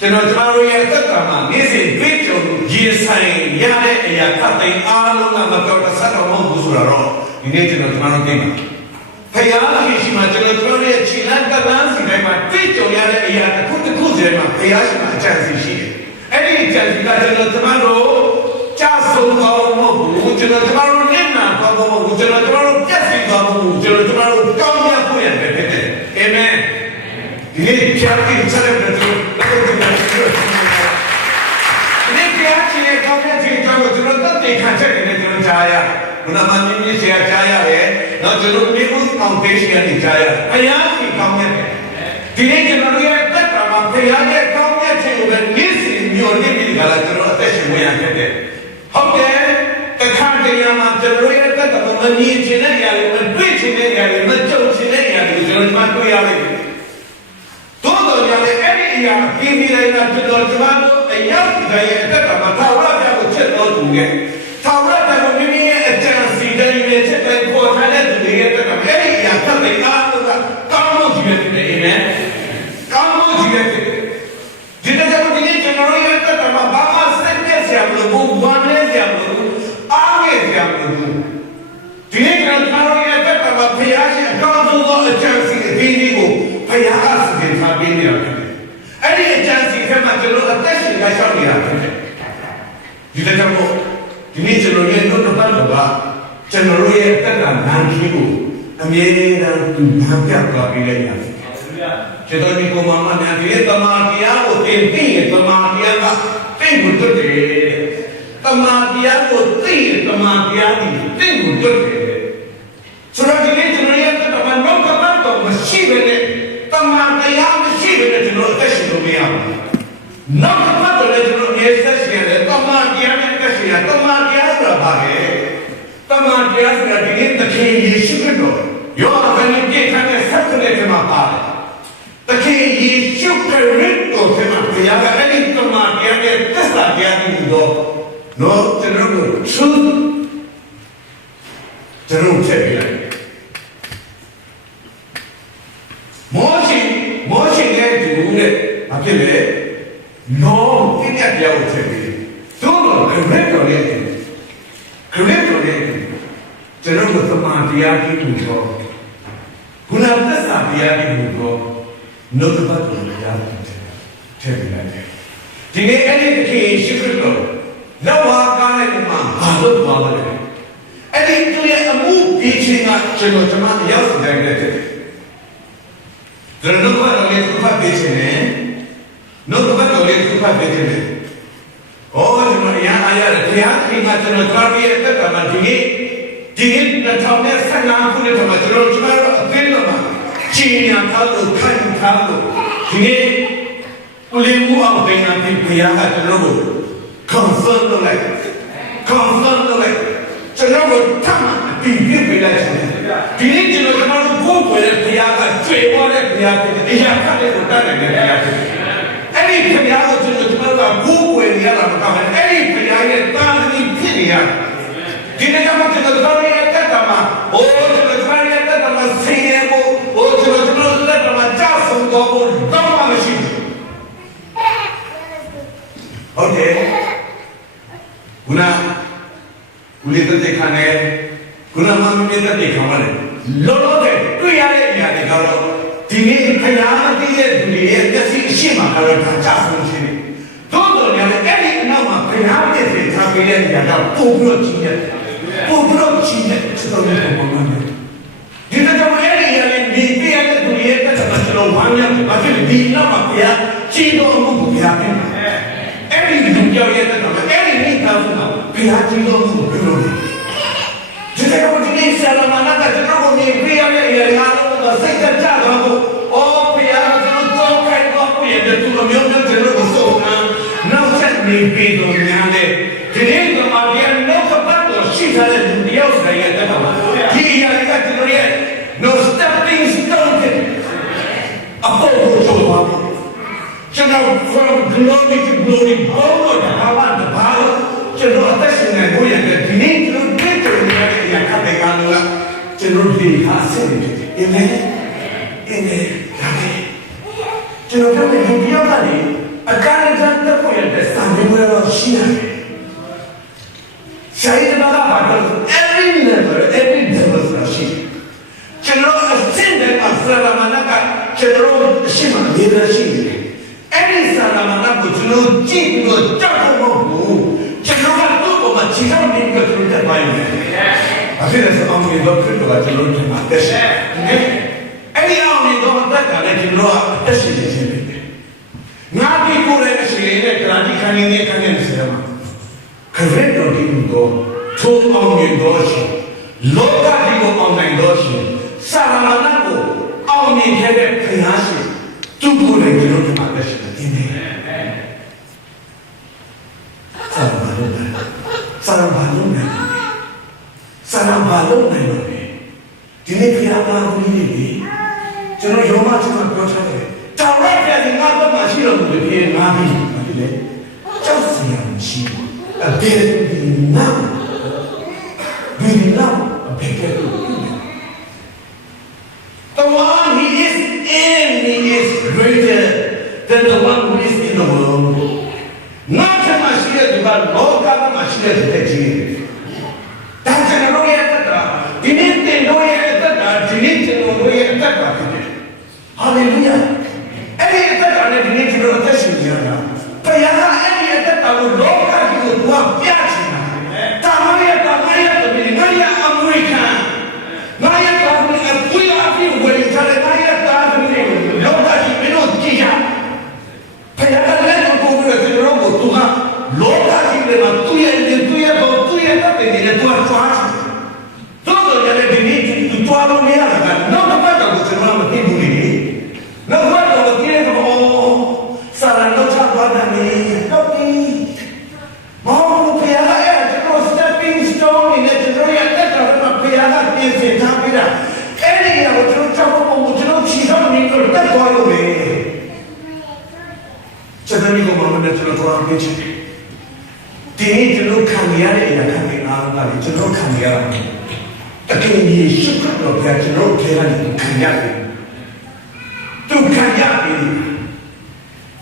ကျွန်တော်တို့ရဲ့သက်တာမှာနေ့စဉ်တွေ့ကြုံရင်ဆိုင်ရတဲ့အရာကတိအားလုံးကမပြောတဆတော့မဟုတ်ဘူးဆိုတော့ဒီနေ့ကျွန်တော်သိမှာဖယားရှိရှိမှကျွန်တော်ရဲ့ခြေလမ်းကလမ်းစီတိုင်းမှာတွေ့ကြုံရတဲ့အရာတစ်ခုစီတိုင်းမှာဖယားရှိမှအကြံစီရှိတယ်အဲ့ဒီအကြံစီကကျွန်တော်တို့ကြားဆုံးသွားမဟုတ်ဘူးကျွန်တော်တို့လက်နာသွားမဟုတ်ဘူးကျွန်တော်တို့ပြည့်စုံသွားမဟုတ်ဘူးကျွန်တော်တို့ကောင်းရဖို့ရတဲ့ဖြစ်တယ်အာမင်ဒီနေ့ဖြတ်ပြီးဆက်လက်တဲ့ကျွန်တော်ဒီနေ့ပြည့်ချင်ကောင်းတဲ့ခြင်းကြောင့်ကျွန်တော်တက်တဲ့ခံချက်နဲ့ကျွန်တော်ကြားရဘုရားမင်းကြီးဆရာကြားရတယ်တော့ကျွန်တော်မြေဦးဖောင်ဒေးရှင်းကနေကြားရဘုရားကြီးကောင်းတဲ့ဒီနေ့ကျွန်တော်ရဲ့တက်တာမှာဘုရားရဲ့ကောင်းတဲ့ခြင်းကိုပဲနေ့စဉ်မျိုးနေ့ပြီးကြလာကျွန်တော်အသက်ရှင်ဝင်ရခဲ့တယ်ဟုတ်တယ်တခါတည်းမှာကျွန်တော်ရဲ့တက်တာမှာမမြင်ချင်တဲ့နေရာတွေမတွေ့ချင်တဲ့နေရာတွေမကြုံချင်တဲ့နေရာတွေကိုကျွန်တော်တွေ့ရတယ်တော်တော်များများအဲ့ဒီအရာဒီနေ့တိုင်းကကျွန်တော်အရောက်ဒီရဲ့အတက်ကမှာသာဝရပြကိုချက်တော်သူရဲ့သာဝရပြကိုမိမိရဲ့အကြံစီတိုင်းနဲ့ချက်တိုင်းပေါ်ထားတဲ့သူရဲ့အတက်ကအဲ့ဒီအရာသတ်တဲ့အားလုံးကကောင်းလို့ကြည့်ရတယ်အာမင်ကောင်းလို့ကြည့်ရတယ်ဒီတဲ့ကြောင့်ဒီနေ့ကျွန်တော်ရဲ့အတက်ကမှာဘာမှစိတ်ပြည့်စရာမလိုဘူးဝမ်းနည်းစရာမလိုဘူးအားငယ်စရာမလိုဘူးဒီနေ့ကျွန်တော်ရဲ့အတက်ကမှာဘုရားရှင်အကောင်းဆုံးသောအကြံစီအဒီဒီကိုဘုရားအစီအစဉ်ထားပေးနေတာဖြစ်တယ်အဲ့ဒီအကြံစီကမှကျွန်တော်အသက်ရှင်ကြရှောက်နေတာဖြစ်တယ်ဒီတဲ့ကြောင့်ဒီနေ့ကျွန်တော်ရဲ့နှုတ်ပတ်တော်ကကျွန်တော်ရဲ့အသက်ကနာကြီးကိုအမြဲတမ်းသူဘာပြသွားပေးလိုက်ရတယ်ကျွန်တော်ဒီကောင်မများဒီတမန်တရားကိုသင်သိရင်တမန်တရားကသိဖို့တွတ်တယ်တမန်တရားကိုသိရင်တမန်တရားဒီသိဖို့တွတ်တယ်ဆိုတော့ဒီနေ့ကျွန်တော်ရဲ့အသက်ကနှုတ်ပတ်တော်မရှိဘဲနဲ့တမန်တရားမရှိဘဲနဲ့ကျွန်တော်အသက်ရှင်လို့မရဘူးနောက်တစ်ခါတော့လည်းကျွန်တော်ရဲ့ဆက်ရှင်ရတယ်တမန်တရားနဲ့တက်ရှင်ရတမန်တရားဆိုတာဘာလဲတမန်တရားဆိုတာဒီနေ့သခင်ယေရှုခရစ်တော်ယောဟန်ရဲ့ပြည့်ခန့်တဲ့ဆက်တဲ့ထဲမှာပါတယ်သခင်ယေရှုခရစ်တော်ထဲမှာဘုရားကအဲ့ဒီတမန်တရားနဲ့သက်သာတရားကိုတော့ကျွန်တော်တို့ truth ကျွန်တော်ချက်ပြလိုက်မောရှင်ရဲ့သူနဲ့ဘာဖြစ်လဲနောပြည့်တဲ့တရားကိုချက်ပြီးသို့တော်ခရစ်တော်ရဲ့ကျွန်တော်တို့သမာတရားကြီးကိုတော့ခုနသက်သာတရားကြီးကိုတော့နှုတ်ပတ်တော်တရားကိုထည့်ပေးလိုက်တယ်ဒီနေ့အဲ့ဒီတခင်ရှိခရစ်တော်လောက်ဟာကားတဲ့မှာဘာလို့သွားလဲအဲ့ဒီသူရဲ့အမှုပြီးခြင်းကကျွန်တော်အရောက်စီတိုင်းနဲ့တဲ့ကျွန်တော်တို့ကတော့လည်းသူဖတ်ပေးခြင်းနဲ့နှုတ်ပတ်တော်လည်းသူဖတ်ပေးခြင်းနဲ့ကျွန်တော်အရာအားရတယ်ဘုရားခင်ကကျွန်တော်ကြားပြီးတဲ့တက်ကမှဒီနေ့2015ခုနှစ်မှာကျွန်တော်အသိလို့မှာချင်းညာထားလို့ခံထားလို့ဒီနေ့ဦးလေးဦးအောင်တင်တာဒီဘုရားကကျွန်တော်ကို confirm လုပ်လိုက်ကျွန်တော်ကိုထပ်မပြီးပြပေးလိုက်ဒီနေ့ကျွန်တော်တို့ကိုယ်ပေါ်တဲ့ဘုရားကကျွေပေါ်တဲ့ဘုရားဖြစ်တယ်အရာခတ်တဲ့ကိုတတ်နိုင်တဲ့ဘုရားဖြစ်တယ်အဲ့ဒီဘုရားကိုကျွန်တော်ကကိုယ်ပေါ်နေရတာမကောင်းဘူးအဲ့ဒီဘုရားရဲ့တာသမီဖြစ်နေရတယ်ဒီနေ့ကမှကျွန်တော်ရဲ့တက်တာမှာကျွန်တော်ရဲ့တက်တာမှာဆင်းရဲဖို့ကျွန်တော်လက်တာမှာကြောက်ဆုံးတော့တော့မရှိဘူးဟုတ်တယ်ခုနဦးလေးတဲ့ခါနဲ့ခုနမမင်းတဲ့ခါမှာလောလောတဲ့တွေ့ရတဲ့အရာတွေကတော့ဒီနေ့ခရာတည်းရဲ့လူတွေရဲ့မျက်စိအရှိမှကတော့ဒါကြောက်ဆုံးရှိတယ်တို့တော်လည်းအဲ့ဒီအနောက်မှာခရာပြည့်စုံထားပေးတဲ့နေရာကပုံပြီးတော့ကြီးရတယ်ပုံပြီးတော့ကြီးတဲ့စတော်ရဲ့ပုံမှန်တယ်ဒီတော့ကျွန်တော်အဲ့ဒီရရင်ဒီပြရတဲ့လူရဲ့တက်တာကျွန်တော်ဝမ်းမြောက်ဘာဖြစ်လဲဒီနောက်မှာဘုရားကြီးတော်မှုဘုရားပဲအဲ့ဒီလူပြောရတဲ့တော့အဲ့ဒီမိသားစုကဘုရားကြီးတော်မှုကိုပြောလို့ဒီတော့ဒီနေ့ဆရာမနာကကျွန်တော်ကိုနေပြရတဲ့နေရာအားလုံးကစိတ်သက်သာတော့ဘုရားကျွန်တော်ခိုင်တော့ပြတဲ့သူမျိုးမျိုးကျွန်တော်ကိုစုံနောက်ဆက်နေပြီးတော့များတဲ့ဒီနေ့ကမှပြန်တော့ပတ်တော့ရှိထားတဲ့လူတယောက်ဆိုင်ရဲ့တက်တာပါဒီအရာကကျွန်တော်ရဲ့ no stepping stone အပေါ်ကိုပါကျွန်တော် from glory to glory ဘောလို့ဒါမှတပါလို့ကျွန်တော်အသက်ရှင်နေကိုရတယ်ဒီနေ့ကျွန်တော်တွေ့တယ်ရတဲ့အရာကတည်းကလို့ကျွန်တော်ဒီဟာဆက်နေတယ်အာမင်ဒါပဲ ကျွန်တော်ပြောတဲ့ဒီပြောက်ကနေအကန့်အသတ်တက်ဖို့ရတဲ့စံနှုန်းတော့ရှိတယ်။ရှားရတဲ့ဘာသာတော့ every level every level ဆိုတာရှိတယ်။ကျွန်တော်အစင်းတဲ့မှာဆရာမနာကကျွန်တော်ရှိမှနေရရှိတယ်။အဲ့ဒီဆရာမနာကိုကျွန်တော်ကြည့်ပြီးတော့ကြောက်တော့မဟုတ်ဘူး။ကျွန်တော်ကတော့ပုံမှန်ခြေထောက်ပြီးတော့ကျွန်တော်တက်ပိုင်းတယ်။အဲ့ဒါဆိုအောင်မြင်တော့ဖြစ်တော့ကျွန်တော်ဒီမှာတက်ရှိတယ်။အဲ့ဒီအောင်မြင်တော့တက်ကလည်းကျွန်တော်ကတက်ရှိနေတယ်။ငါဒီကိုလည်းအရှင်နဲ့ကရာဒီခဏနေခဏနေစရာမှာခရက်တော်ဒီကိုထိုးအောင်မြင်တော့ရှင်လောကဒီကိုအောင်နိုင်တော့ရှင်စာရမဏကိုအောင်မြင်ခဲ့တဲ့ဘုရားရှင်သူ့ကိုယ်လည်းကျွန်တော်ဒီမှာတက်ရှိတယ်။စာရမဏလုံးနိုင်စာရမဏလုံးနိုင်စာရမဏလုံးနိုင်လို့ဒီနေ့ဘုရားသားကိုကြီးတွေကျွန်တော်ရောမကျွန်တော်ပြောထားတယ်တောင်းလိုက်တဲ့ငါဘက်မှာရှိတော်မူတဲ့ပြေငါပြီးဘာဖြစ်လဲကြောက်စရာမရှိဘူးအဘယ်ဒီနောက်အဘယ်ကဲလို့The one he is in he is greater than the one who is in the world ငါကမှရှိတဲ့သူကလောကမှာရှိတဲ့တဲ့ကြီးဒါကျွန်တော်ရဲ့တက်တာဒီနေ့တင်တို့ရဲ့တက်တာဒီနေ့ကျွန်တော်ရဲ့တက်တာဖြစ်တယ် Hallelujahအဲ့ဒီအသက်တာနဲ့ဒီနေ့ကျွန်တော်အသက်ရှင်နေရတာဘုရားကအဲ့ဒီအသက်တာကိုလောကကြီးကိုသူကပြချင်တာတာမရတာမရတဲ့ဒီငါရအမေရိကန်ငါရတာကိုအပွေအပြည့်ဝင်ထားတဲ့ငါရတာကိုလောကကြီးမင်းတို့ကြည့်ရဘုရားကလည်းကိုယ်ကိုယ်ကျွန်တော်ကိုသူကလောကကြီးတွေမှာသူရဲ့ဘောသူရဲ့တက်တဲ့နေနဲ့သူကသွားတော့ရတယ်ဒီနေ့သူသွားလို့မရတာကတော့ဘယ်တော့ကျွန်တော်မသိဘူးလေနောက်တော့ဒီနေ့တော့စာရန်တော့ချသွားတယ်တော့ဒီမောင်ဖျားရဲ့ကျွန်တော် stepping stone နဲ့ကျွန်တော်ရဲ့တက်တော်မှာဖျားကပြင်ဆင်ထားပြီးတာအဲ့ဒီကိုကျွန်တော်ချဖို့ပုံကျွန်တော်ချီတော့နေတော့တက်သွားလို့ပဲကျွန်တော်ဒီကောင်မနဲ့ကျွန်တော်သွားပြီးချင်တယ်ဒီနေ့ကျွန်တော်ခံရတဲ့အရာခံနေအားကကျွန်တော်ခံရတာတကယ်ကြီးရှုပ်တော့ဖျားကျွန်တော်ခဲရတယ်ခံရတယ်သူခံရပြီ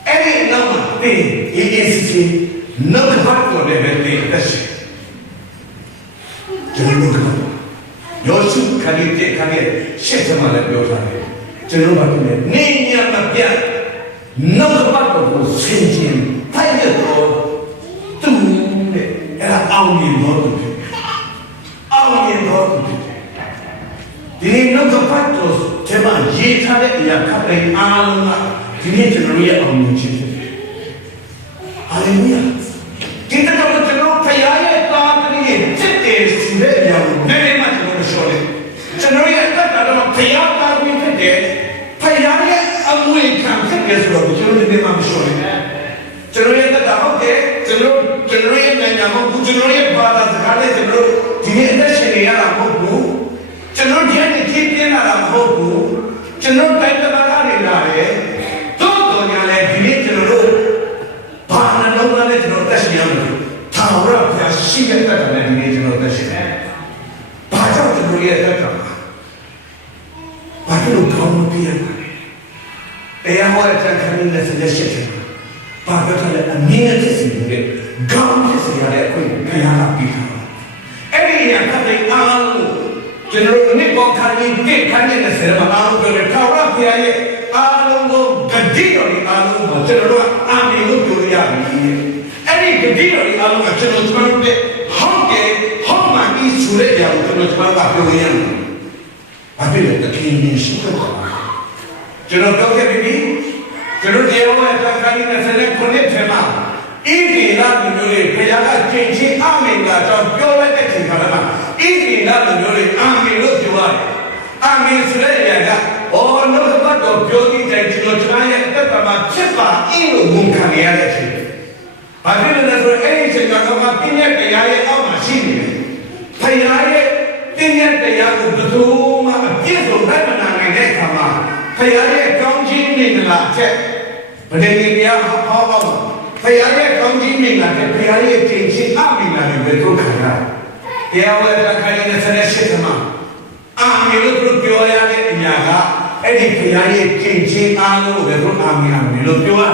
အဲ့ဒီနောက်မှာဒီACC နောက်ကဘာကိုလည်းပဲတက်ရှိကျွန်တော်ကယောရှုခရီးတဲ့ခရီးရှေ့မှာလည်းပြောထားတယ်ကျွန်တော်ကလည်းနေညမပြတ်နောက်ကဘာကိုဆင်ခြင်ထိုက်ရတော့သူတဲ့အဲ့ဒါအောင်မြင်တော့သူအောင်မြင်တော့သူဒီနေ့နောက်ကဘာကို这么一他的也看来安了，今天这种也安稳起来。哈利路亚！今天咱们这种培养业大的呢，这点是的呀，那里嘛就这么说的。这种也大家都培养大的这点，培养业安稳看这点说的，就是那嘛说的。这种也大家好的，这种也那样么，这种也把它这个嘞，这种今天在心里呀，我不。ကျွန်တော်ဒီနေ့ကြည့်ပြလာတာမဟုတ်ဘူးကျွန်တော်တိုက်တမကနေလာတယ်သို့တော်ညာလည်းဒီနေ့ကျွန်တော်တို့ဘာနာလုံးနဲ့ကျွန်တော်တက်ရှိရမယ်ထာဝရဘုရားရှိတဲ့တက်တယ်ဒီနေ့ကျွန်တော်တက်ရှိတယ်ဘာကြောင့်ကျွန်တော်ရဲ့တက်တာဘာလို့ကောင်းမပြရလဲတရားဟောတဲ့ခံရတဲ့ဆက်လက်ရှိတယ်ဘာလို့လဲအမြင်နဲ့ဖြစ်စီတယ်ကောင်းဖြစ်စီရတဲ့အခွင့်ဘုရားကပြီးတာအဲ့ဒီရကတဲ့အားလုံးကျွန်တော်တို့နေ့ပေါ်ခါကြီးတိတ်ခါနေတဲ့ဆရာမအားလုံးပြောတယ်ထာဝရဘုရားရဲ့အားလုံးကိုဂတိတော်ဒီအားလုံးကိုကျွန်တော်တို့အာမင်လို့ပြောရပြီအဲ့ဒီဂတိတော်ဒီအားလုံးကကျွန်တော်တို့ရဲ့ဟုတ်တယ်ဟုတ်မှဒီဆိုတဲ့ຢာကိုကျွန်တော်တို့ကပြောရရင်ဘာဖြစ်လဲတကယ်ကြီးရှိတော့ကျွန်တော်ပြောခဲ့ပြီကျွန်တော်တရားဟောတဲ့ခါကြီးနဲ့ဆက်လက်ခုနှစ်ထဲမှာဣတိလာမျိုးတွေဘုရားကကျင့်ချင်းအာမင်ကကြောင့်ပြောလိုက်တဲ့ချိန်ခါမှာဣတိလာမျိုးတွေအာမင်လို့ပြောရတယ်အာမင်ဆိုတဲ့နေရာကအော်နှုတ်ကပတ်တော်ပြောတဲ့ချိန်ကျွန်တော်ရဲ့အသက်တာမှာဖြစ်ပါအင်းလို့ဝန်ခံရတဲ့အချိန်ဘာဖြစ်လဲဆိုတော့အဲ့ဒီအချိန်ကတော့ပြည့်တဲ့တရားရဲ့အောက်မှာရှိနေတယ်ဘုရားရဲ့ပြည့်တဲ့တရားကိုဘယ်သူမှအပြည့်စုံနိုင်မနိုင်တဲ့အခါမှာဘုရားရဲ့ကောင်းခြင်းနဲ့လာချက်ဗဒိနေတရားဟောတော့ဘုရားရဲ့ကောင်းကြီးမြင်လာတဲ့ဘုရားရဲ့ကျင့်ချင်းအမိလာတဲ့ဘယ်သူခံရတရားဝဲတဲ့ခိုင်နေတဲ့ဆက်ရှိသမှာအာမင်လို့ပြောရတဲ့အရာက အဲ့ဒီဘုရားရဲ့ကျင့်ချင်းအားလုံးကိုလည်းတို့အာမင်အာမင်လို့ပြောရ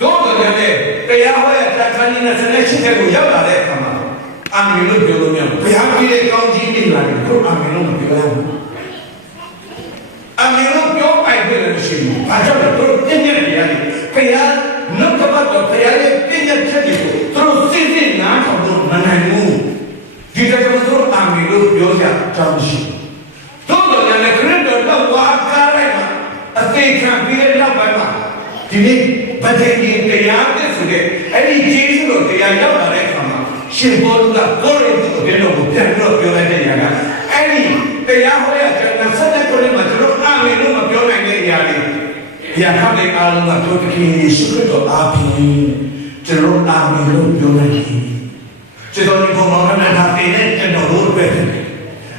တို့ကလည်းတရားဟောရတဲ့ခန်းကြီးနဲ့ဆက်လက်ရှိတဲ့ကိုရောက်လာတဲ့အခါမှာအာမင်လို့ပြောလို့မရဘူးဘုရားပြည့်တဲ့ကောင်းကြီးတင်လာတယ်တို့အာမင်လို့မပြောရဘူးအာမင်လို့ပြောပိုင်ခွင့်လည်းမရှိဘူးဘာကြောင့်လဲတို့ပြည့်တဲ့တရားတွေဘုရားနှုတ်ကပတ်တော်ဘုရားရဲ့ပြည့်တဲ့ချက်တွေကိုတို့စိတ်စိတ်နားထောင်လို့မနိုင်ဘူးဒီကြောင့်တို့အာမင်လို့ပြောရကြောင်းရှိတို့ကလည်းခရစ်တော်တော့ဝါကားလိုက်မှာအသေးခံပြီးတဲ့နောက်ပိုင်းမှာဒီနေ့ဗတ်တဲ့တရားတဲ့ဆိုတဲ့အဲ့ဒီဂျေဇုတော်တရားရောက်လာတဲ့အခါမှာရှင်ဘောလူကကိုရိန္သုကိုပြန်လို့ပြန်ပြောလိုက်တဲ့နေရာကအဲ့ဒီတရားဟောရတဲ့ဆက်တဲ့ကိုလည်းမကျွန်တော်အာမင်လို့မပြောနိုင်တဲ့အရာတွေအရာခပ်တဲ့အားလုံးကတို့တခင်ယေရှုခရစ်တော်အားဖြင့်ကျွန်တော်အာမင်လို့ပြောနိုင်တယ်ကျွန်တော်ဒီဘုံတော်နဲ့ဒါတင်တဲ့ကျွန်တော်တို့ပဲ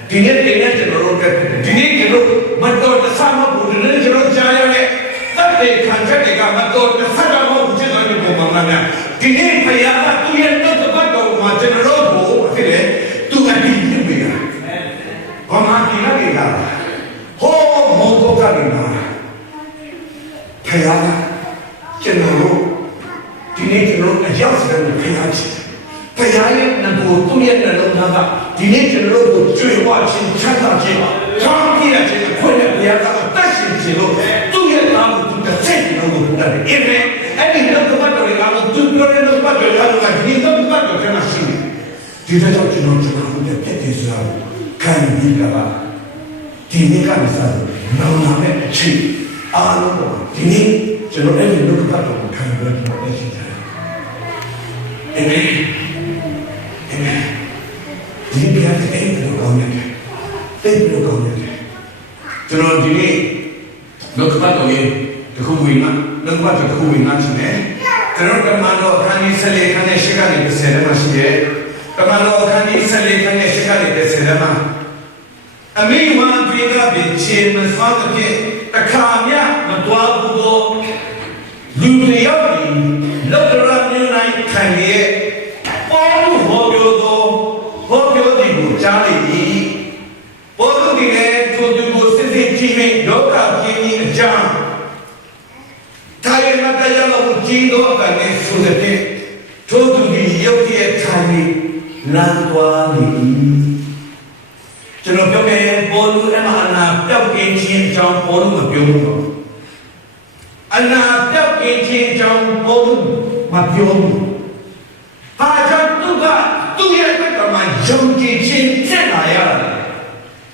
ဒီနေ့တင်တဲ့ကျွန်တော်တို့ပဲဒီနေ့ကျွန်တော်မတော်တဆမဘူးဒီနေ့ကျွန်တော်ကြားရတဲ့တပ်တွေခံချက်တွေကမတော်တဆတော့မဟုတ်ကျွန်တော်ဒီဘုံတော်နဲ့ဒီနေ့ဖယားကသူ့ရဲ့တော့တပတ်တော်မှာကျွန်တော်တို့ကိုဖြစ်တယ်သူအတိအကျပေးတာဘာမှဒီလိုလေကဟောမောတော့ကနေတာဖယားကကျွန်တော်တို့ဒီနေ့ကျွန်တော်အရောက်စတဲ့ဖယားကြီးဖယားရဲ့ငကိုသူ့ရဲ့နှလုံးသားကဒီနေ့ကျွန်တော်တို့ကိုကြွေဝခြင်းချမ်းသာခြင်းကြောင်းပြည့်ခြင်းခွင့်နဲ့ဘုရားကအသက်ရှင်ခြင်းလို့သူ့ရဲ့သားကိုသူတစ်ချက်လုံးကိုပြတယ်။အဲ့ဒီတော့ဘတ်တော်ကလည်းသူပြောတဲ့ဘတ်တော်ကဒီတော့ဘတ်တော်ကမရှိဘူး။ဒီတော့ကျွန်တော်တို့ပြည့်တဲ့စားခံပြီးကြပါဒီနေ့ကလည်းစားနောင်နာမဲ့အချိန်အားလုံးတော့ဒီနေ့ကျွန်တော်အဲ့ဒီဘတ်တော်ကိုခံပြီးတော့ပြည့်ချင်တယ်။အာမင်။အာမင်။ဒီပြတ်တဲ့လူကောင်းတယ်။တဲ့လူကောင်းတယ်။ကျွန်တော်ဒီနေ့လောကပတ်တော်ရဲ့တခုဝင်မှာလောကပတ်တော်တခုဝင်မှာရှိတယ်။ကျွန်တော်ကမှတော့ခန်းကြီးဆက်လေခန်းနဲ့ရှိကနေ30ထဲမှာရှိတယ်။ကမှတော့ခန်းကြီးဆက်လေခန်းနဲ့ရှိကနေ30ထဲမှာအမိဝမ်းပြေကပဲချင်းမစွာတဲ့အခါမြမတော်ဘူးတော့လူတွေရောက်ပြီးလောကရမျိုးနိုင်ခံရဲ့ပေါ်လို့ဟောပြောတော့ဟောပြောတဲ့ကိုကြားလိမ့်မယ်ပေါ်လို့ဒီလေသူတို့ကိုစစ်စစ်ကြည့်ရင်လောကကြီးကြီးအကြောင်းတိုင်းမှာတရားလို့ကြည်တော့ကနေဆိုတဲ့ထိုသူကြီးရုပ်ရဲ့ခံပြီးလမ်းသွားလိမ့်ကျွန်တော်ပြောခဲ့ပေါ်လို့အမအနာပြောက်ကင်းခြင်းအကြောင်းပေါ်လို့မပြောဘူးတော့အနာပြောက်ကင်းခြင်းအကြောင်းပေါ်လို့မပြောဘူးဘာကြောင့်သူကသူ့ရဲ့ဘက်ကမှယုံကြည်ခြင်းဖြစ်လာရတာ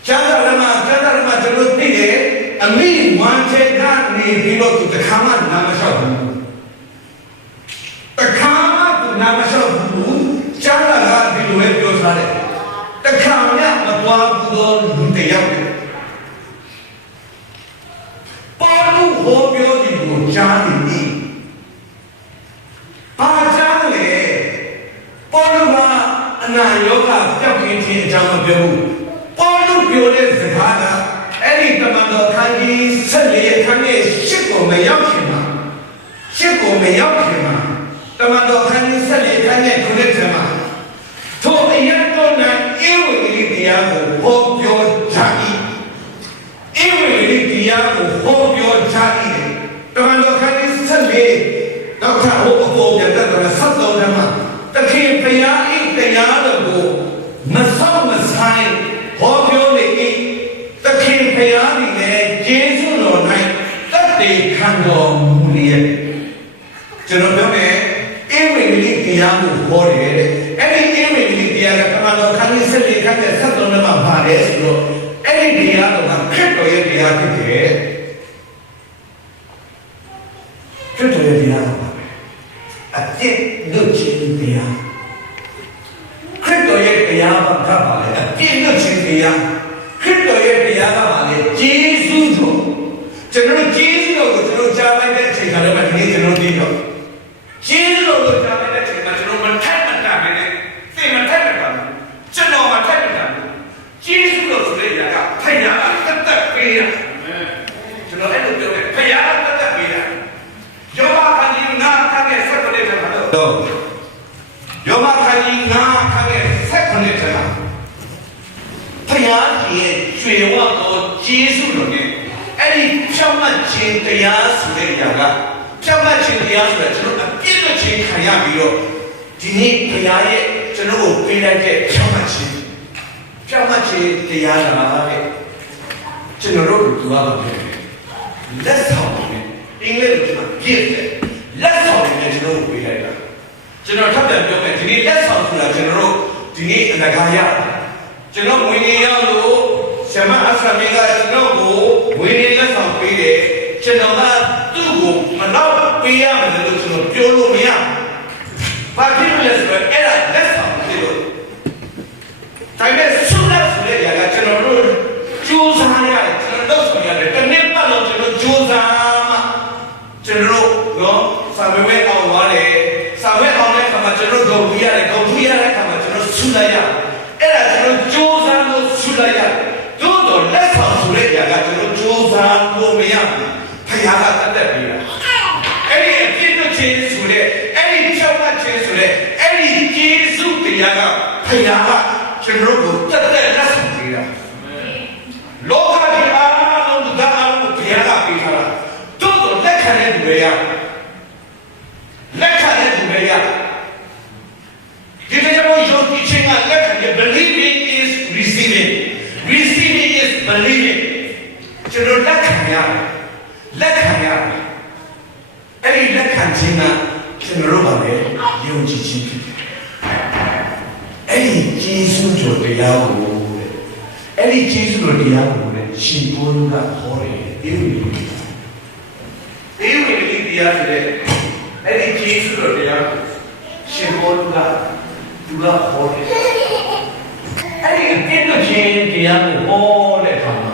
ကျမ်းစာမှာကျွန်တော်သိတယ်အမိဝမ်းချေကနေပြီးတော့သူတခါမှနာမလျှောက်ဘူးတခါမှသူနာမလျှောက်ဘူးကျမ်းစာကဒီလိုပဲပြောထားတယ်တခါမှမသွားဘူးတော့လူတယောက်ပေါ်လို့ဟောပြောဒီကိုကြားနေပြီဘာကြားလဲပေါ်လို့ကအနာရောဂါပြောက်ကင်းခြင်းအကြောင်းမပြောဘူးပေါ်လို့ပြောတဲ့စကားကအဲ့ဒီတမန်တော်ခန်းကြီးဆက်လေခန်းရဲ့ရှစ်ကိုမရောက်ခင်မှာတမန်တော်ခန်းကြီးဆက်လေခန်းရဲ့ခုနှစ်ထဲမှာထိုအရတော်နဲ့ဧဝံဂေလိတရားကိုဟောပြောကြ၏ဧဝံဂေလိတရားကိုဟောပြောကြ၏တမန်တော်ခန်းကြီးဆက်လေတော့ဟောပေါ်ပြတဲ့ဆက်တော်ထဲမှာတခင်ဘုရားဤတရားတော်ကိုမဆောက်မဆိုင်ဟောပြောနေ၏တခင်ဘုရားဒီလေယေရှုတော်၌တတ်တည်ခံတော်မူလျက်ကျွန်တော်ပြောမယ်ဧဝံဂေလိတရားကိုဟောတယ်အဲ့ဒီဧဝံဂေလိတရားကတမန်တော်ခန်းကြီး14ခန်းရဲ့ဆက်တော်ထဲမှာပါတယ်ဆိုတော့အဲ့ဒီတရားတော်ကခရစ်တော်ရဲ့တရားဖြစ်တယ်ခရစ်တော်ရဲ့တရားပါအကျင့်လုပ်ခြင်းတရားခရစ်တော်ရဲ့တရားကပါလေအကျင့်လုပ်ခြင်းတရားခရစ်တော်ရဲ့တရားကပါလေဂျေဇုတော်ကျွန်တော်ဂျေဇုတော်ကိုကျွန်တော်ကြားလိုက်တဲ့အချိန်ကလည်းဒီနေ့ကျွန်တော်သိတော့ဂျေဇုတော်ကိုကြားလိုက်တဲ့အချိန်မှာကျွန်တော်မထိုက်မတာပဲနဲ့သိမထိုက်မတာကျွန်တော်မထိုက်မတာဂျေဇုတော်ဆိုတဲ့ຢာကဖယားကတတ်ပေးရကျွန်တော်အဲ့လိုပြောတယ်ဖယားကတတ်ပေးရယောဘခန်းကြီး9ခန်းရဲ့ဆက်တဲ့ထဲမှာတော့ယောဘခန်းကြီး9ခန်းရဲ့ဆက်တဲ့ထဲမှာဖယားရဲ့ကျွေဝတော်ဂျေဇုတော်နဲ့ 애니 평마치 대야수의 야가 평마치 대야수가 저는 삐끗이 가야비로 디니 대야에 저는 빼라게 평마치 대야가 저는 누가 Let's help me. English is a gift. Let's help me. 저는 빼라가 저는 답변 디니 let's help me. 저는 디니 나가야 저는 뭐이냐로 세마 아사미가 저는 뭐이냐 let's 빼래 저는 두고 만나 빼야 되는 저는 뼈로미야 바뀌면서 에라 let's help 다음에 순간순간 야가 저는 조사해야 저는 넣어야 돼. 근데 빨로 저는 조사마 저는 사회에 나와래 사회 안에 가면 저는 거기야래 가면 저는 술라야 에라 저는 조사로 술라야 또도 let's 야가 저는 조사로미야 다야가 뜻대로야 에리 뒤도 제수래 에리 처마 제수래 에리 제수တရားကဖယားကကျွန်တော်တို့ကိုတက်တက်လက်ဆောင်ပေးတာလောကကြီးအားလုံးဒါအားလုံးဖယားကပေးထားတာတို့တော့လက်ခံတဲ့သူတွေရဒီလိုမျိုးယုံကြည်ခြင်းကလက်ခံတဲ့ believing is receiving is believing ကျွန်တော်လက်ခံရတယ်အဲ့ဒီလက်ခံခြင်းကကျွန်တော်တို့ကလည်းယုံကြည်ခြင်းဖြစ်တယ်အဲ့ဒီဂျေစုတော်တရားကိုအဲ့ဒီဂျေစုတော်တရားကိုလည်းရှင်ဘောလူကဟောတယ်အေဝံဂေလိတရားဆိုတဲ့အဲ့ဒီဂျေစုတော်တရားကိုရှင်ဘောလူကသူကဟောတယ်အဲ့ဒီအပြည့်လို့ခြင်းတရားကိုဟောတဲ့အခါမှာ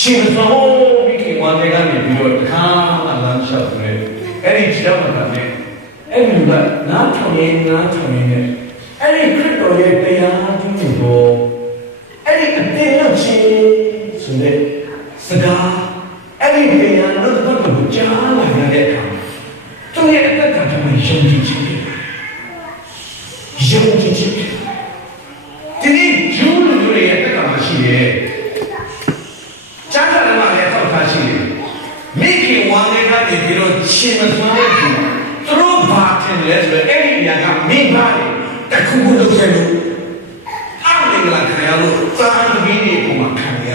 ရှင်သောမိခင်ဝါတွေကနေပြီးတော့တခါမှလမ်းလျှောက်တယ်အဲ့ဒီကြောင့်မှလည်းအဲ့ဒီကနားထောင်ရင်နဲ့အဲ့ဒီခရစ်တော်ရဲ့တရားသူကိုအဲ့ဒီအတင်လို့ချင်းဆိုတဲ့စကားအဲ့ဒီတရားတော့ဘယ်လိုကြားလာရတဲ့အခါသူရဲ့အသက်ကတည်းကယုံကြည်ခြင်းဒီနေ့ဂျူးလူတွေရဲ့အသက်ကမှရှိတယ်ကျမ်းစာထဲမှာလည်းထောက်ထားရှိတယ်မိခင်ဝါနေကနေပြီးတော့ရှင်မစွမ်းတဲ့သူတို့ဘာတင်လဲဆိုတော့အဲ့ဒီနေရာကမိဘတွေတခုခုလုပ်ခဲ့လို့အားမင်္ဂလာခံရလို့သာသမီတွေပုံမှာခံရ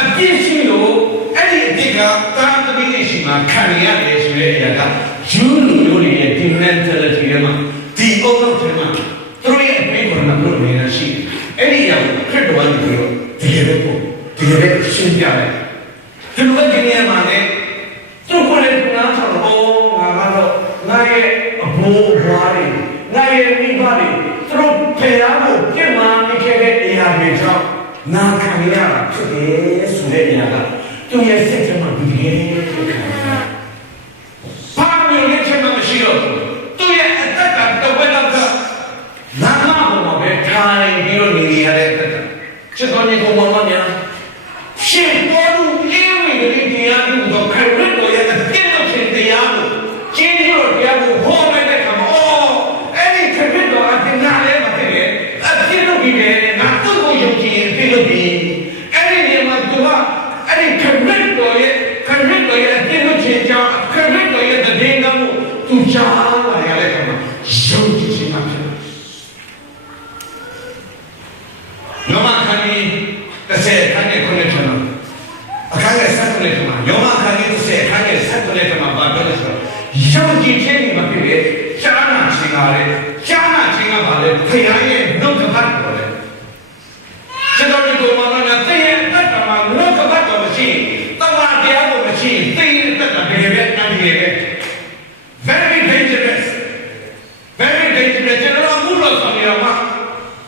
အပြည့်ရှိလို့အဲ့ဒီအတိတ်ကသာသမီတွေရှိမှခံရတယ်ဆိုတဲ့အရာကယူလူတွေရဲ့ဒီ mentality တွေမှာဒီအုပ်လုံးတွေမှာသူတို့ရဲ့အပေးပေါ်မှာဘလို့နေတာရှိအဲ့ဒီအရာကိုခရစ်တော်ကနေပြီးတော့ဒီလိုပဲရှင်းပြတယ်ဒီလိုပဲဒီနေရာမှာလည်းသူ့ကိုယ်လည်းနားထောင်တော့ငါရဲ့အဘိုးဘွားတွေငါရဲ့မိဘတွေသူတို့ဖေရာကိုပြစ်မှာနေခဲ့တဲ့အရာတွေကြောင့်နာခံရတာဖြစ်တယ်ဆိုတဲ့အရာကသူရဲ့စိတ်ထဲမှာဒီလိုဖြစ်ခံရဘာမျိုးနဲ့ချက်မှမရှိတော့သူရဲ့အသက်ကတော့ဘယ်တော့ကနာမပေါ်မှာပဲထိုင်ပြီးတော့နေရတဲ့အသက်ချက်တော်ကြီးကိုမမများရှင်ပေါ်လူအေးဝင်တဲ့တရားကိုတော့ခရစ်တော်ရဲ့အပြည့်အစုံတရားကိုကျင်းလို့တရားကိုဟောလိုက်တဲ့အခါမှာအဲ့ဒီခရစ်တော်အတင်နာလဲမသိလေအပြည့်လို့ပြီးတယ်ငါသူ့ကိုယုံကြည်ရင်ပြည့်လို့ပြီးအဲ့ဒီနေရာမှာသူကအဲ့ဒီခရစ်တော်ရဲ့အပြည့်လို့ခြင်းကြောင့်ခရစ်တော်ရဲ့တည်ငါမှုသူကြားလာရတဲ့အခါမှာယုံကြည်ခြင်းမှဖြစ်တယ်ယောမခန်းကြီး30ခန်းနဲ့ခုနှစ်ခန်းအခန်းငယ်7နဲ့မှာယောမခန်းကြီး30ခန်းငယ်7နဲ့မှာဘာပြောလဲဆိုတော့ယုံကြည်ခြင်းနဲ့မဖြစ်လေကြားနာခြင်းကပါလေဖခင်ရဲ့နှုတ်ကပတ်တော်လေကျွန်တော်ဒီကိုမနာနဲ့သိရဲ့တတ်တာမှာနှုတ်ကပတ်တော်မရှိတမန်တရားကိုမရှိသိရဲ့တတ်တာဘယ်ပဲအန်ဒီရဲ့ very dangerous ကျွန်တော်မှုလို့ဆိုနေတော့မှ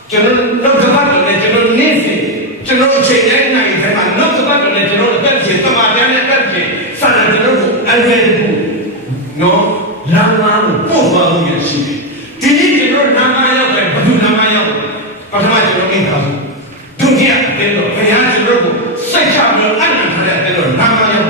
ကျွန်တော်နှုတ်ကပတ်တော်နဲ့ကျွန်တော်နေစီကျွန်တော်ချိန်ရနိုင်တယ်မှာနှုတ်ကပတ်တော်နဲ့ကျွန်တော်အသက်ရှင်တမန်တရားနဲ့အသက်ရှင်စာရကျွန်တော်ကိုအန်ဒီကိုနော်လမ်းမကိုပို့သွားလို့ရရှိတယ်ဒီနေ့ကျွန်တော်နာမရောက်တယ်ဘယ်သူနာမရောက်ပထမကျွန်တော်မိသားစုဒုတိယတဲ့တော့ဘုရားကျွန်တော်ကိုစိတ်ချပြီးအနန္တထားတဲ့တော့နာမရောက်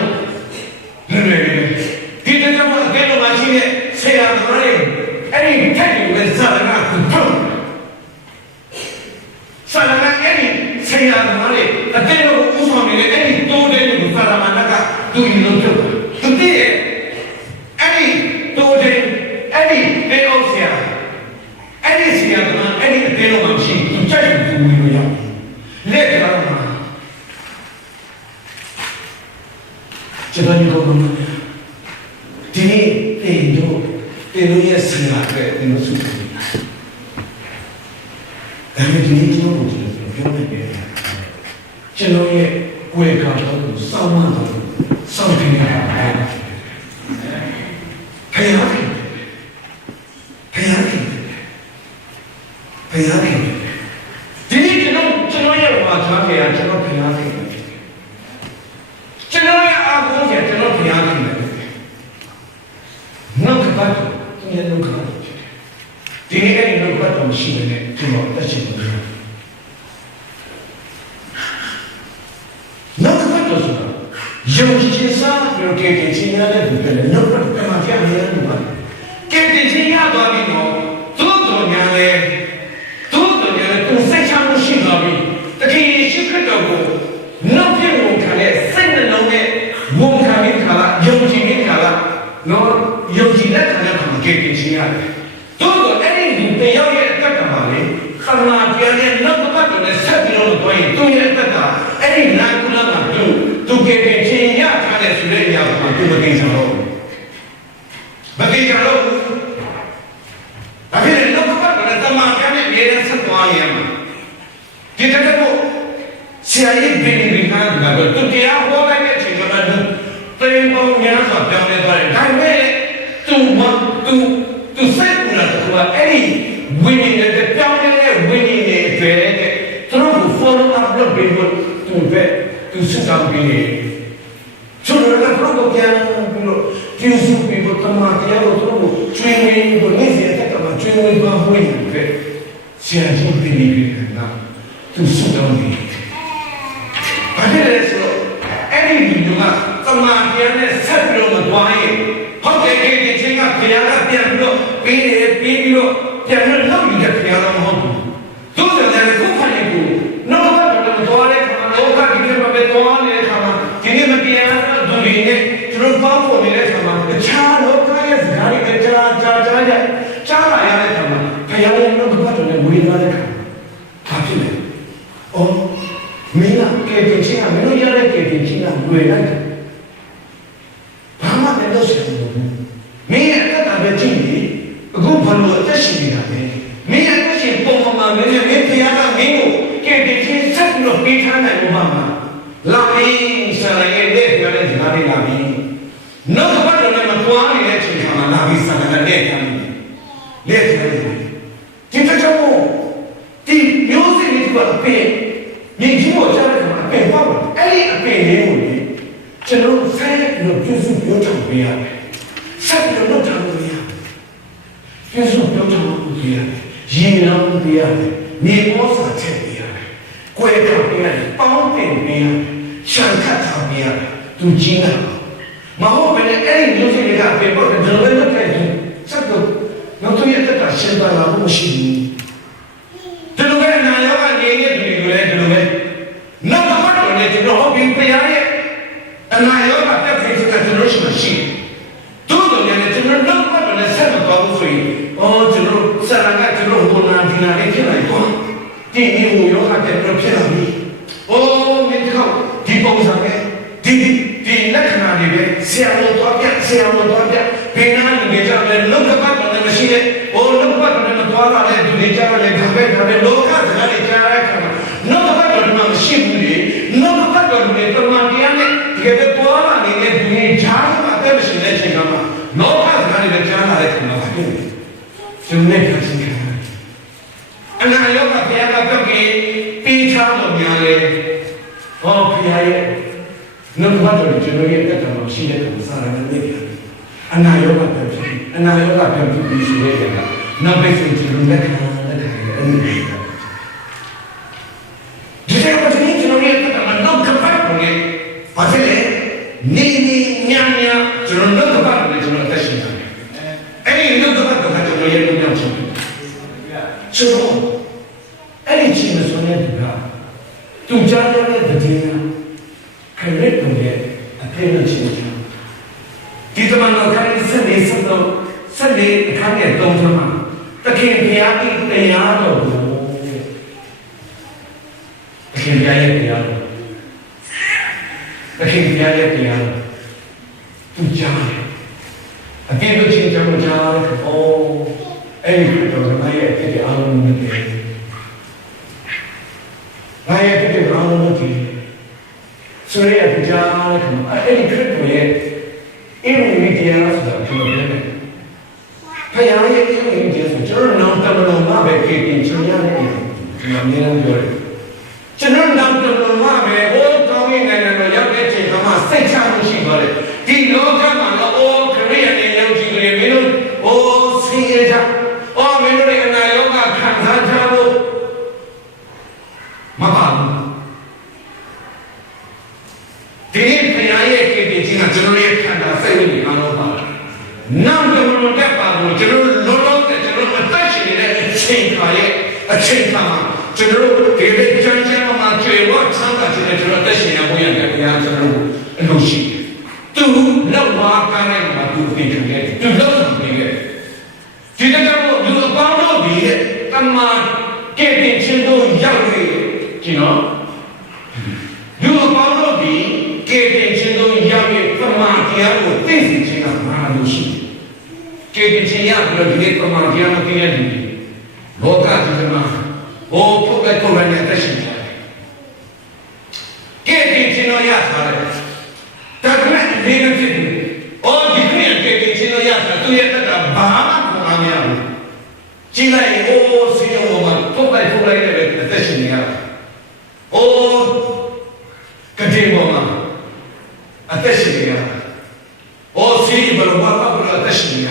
저번에 보면 뒤에 때로의 생각에 때로 수습니다. 다음에 뒤에 지금 보시면 변하게 저의 고액가도 싸움하고 싸움이나 배양해. 뒤에 저의 와자게 저는 배양해. 저의 아고게 저는 배양해. 너그것도 그냥 너그것도 뒤에 너그것도 시간에 좀 어떠신 거예요? 너그것도 영지사 이렇게 계시면은 그때는 너그것도 때문에 아니라는 거야. 깨끗이야도 아니고 도도냐네 또 세상을 신가비 특히 시크하고 너피로 가네 생는 놈에 몸가게 가라 영지게 가라 너 영지를 가려면 깨끗이야 돼. 도도 애니 배역에 딱딱 말이 하나님의 너그것도 세비로 도이 도에 딱딱 애니 나구나가 또 깨끗이야 가네 수레야 또 그게잖아. Bagaimana? Tapi kenapa kita tamakan biar semuanya? Kita tu siapa berikan bagai tu dia boleh kerja macam perempuan sampai orang lain. Tu saya pun tu ini winning the perempuan winning the terus follow up le perempuan tu susah begini. Cuma kalau kita Yesus people tempat dia itu cuci Indonesia tak kena cuci bangku ini ke siapa pilih kerana tu sudah ni. Ada resor, ini juga tempat dia ni sebelum berdoa. Hak dia cakap tiada pilih tiada nak juga tiada mahu. Tu sahaja bukan itu. Nampak berdoa ni kerana orang kita berdoa ni kerana kini macam dunia terus bangku ni चारों का ये ज़ारी के चार आया है तमाम कहीं लोग बात होने बुरी बात है काफी है और मेरा कहते हैं मेरे यार कहते हैं बुरे ना भामा में तो सिर्फ मेरे तो तबे चीनी गुफलो तो शिवी आते मेरे तो सिर्फ पोमा मेरे प्यारा मेरे कहते हैं सब लोग पीछा नहीं उबामा लामी सराये देख यारे ज़ारी लामी न खबर Tuhan ini cuma sama Nabi sama lihat kita cakap di music itu apa? Ni cuma cara apa? Apa? Apa ni? Jangan saya nak justru bercakap dia, saya nak bercakap dia, justru bercakap dia, jiran dia, ni masa dia, kuat dia, pangpeng dia, syangkat dia, tu jiran. Mahu banyak ini juga kita paper kerja kita itu satu, nanti kita tak siapa lalu mesti. Dulu kan naya kan ni dulu kan, nak apa tu ni tu hobi payah naya apa kita terus mesti. Dulu ni tu nak apa tu ni saya tahu free. Oh dulu serangan dulu bukan dinari kita itu, ini muyok ada berapa lagi. Oh mereka di bawah sana, di nak nari be. Siapa dia, pernah ni dia le loka pada mesin, loka pada tuara le tu dia le gabe loka pada cara kan, loka pada mesin ni, loka pada teman dia ni, dia tuara ni dia cara pada mesin le cakap, loka pada dia cara le kan apa ni, cuma kasih kan. Anak yo dia kata ke pihak dunia le, pihak Nampak tu cuma kita kalau sihir tu sahaja ni. Anak yo kat tu sihir kita. Nampak tu cuma kita ni. Jadi apa jenis cuma kita kalau nak kepak punya, pasal ni nyanya cuma nak kepak punya cuma kita sihir. Ini nak kepak tu cuma kita punya cuma. Cuma, ini cuma soalnya juga. Tu jangan berjaya. Kerana punya apa yang cerita. Kita melakukan seni kami dongeng. Tapi dia itu tiada. Tapi dia tiada. သူကြားတယ်အပြည့်လို့ချင်းကြောင်ကြားတယ်ဩအဲ့ဒီတော့ငါရဲ့အဖြစ်အအားလုံးနဲ့ငါရဲ့အဖြစ်အအားလုံးနဲ့ဆိုရတဲ့ကြားတယ်အဲ့ဒီခရစ်တော်ရဲ့အင်းဝိတရားဆိုတာကျွန်တော်ပြောတယ်ဖယားရဲ့အင်းဝိတရားဆိုကျွန်တော်နောက်တမန်တော်မှာပဲကြည့်ရင်ကျွန်တော်ရတယ်ကျွန်တော်အများကြီးပြောတယ်ကျွန်တော်နောက်တမန်တော်မှာပဲဟိုကောင်းကင်နိုင်ငံတော်ရောက်တဲ့ချိန်မှာစိတ်ချမှုရှိသွားတယ်ဒီလောကမှာတော့ခရစ်ယာန်ရဲ့ယုံကြည်သူတွေမင်းတို့ဟိုဆင်းရဲကြမင်းတို့ရဲ့အနာရောဂါခံစားကြဖို့မပါဘူးဒီဖယားရဲ့ကြည့်ခြင်းကကျွန်တော်ရဲ့ခန္ဓာစိတ်ဝင်အားလုံးပါနောက်တမန်တော်တက်ပါလို့ကျွန်တော်လုံးလုံးနဲ့ကျွန်တော်အသက်ရှင်နေတဲ့အချိန်ခါမှာကျွန်တော်တို့ဒီလိုချမ်းချမ်းမှာကျွေးဝချမ်းသာခြင်းနဲ့ကျွန်တော်အသက်ရှင်ရဖို့ရတယ်ဘုရားကျွန်တော်တို့အလို့ရှိတယ်သူလောက်ပါကမ်းလိုက်မှာသူသိတယ်သူလောက်နေတယ်ဒီတကတော့လူအပေါင်းတို့ဒီတမန်ကဲ့တင်ခြင်းတို့ရောက်နေကျွန်တော်လူအပေါင်းတို့ဒီကဲ့တင်ခြင်းတို့ရောက်နေတမန်တရားကိုသိစေခြင်းကမာလို့ရှိတယ်ကဲ့တင်ခြင်းရောက်ပြီးတော့ဒီတမန်တရားမသိရတဲ့လောကကြီးမှာဘိုးဖုတ်တဲ့ကိုယ်နဲ့တက်ရှိတယ်ကဲ့တင်ခြင်းတို့ရထားတယ်တကယ်ဒီလိုဖြစ်တယ်ဒီခရီးကဲ့တင်ခြင်းတို့ရထားသူရဲ့တက်ကဘာမှမရဘူးကြည့်လိုက်စီရောမှာဖုတ်လိုက်နဲ့အသက်ရှင်နေရကတိပေါ်မှာအသက်ရှင်နေရစီဘလောဘာပါဘလောအသက်ရှင်နေရ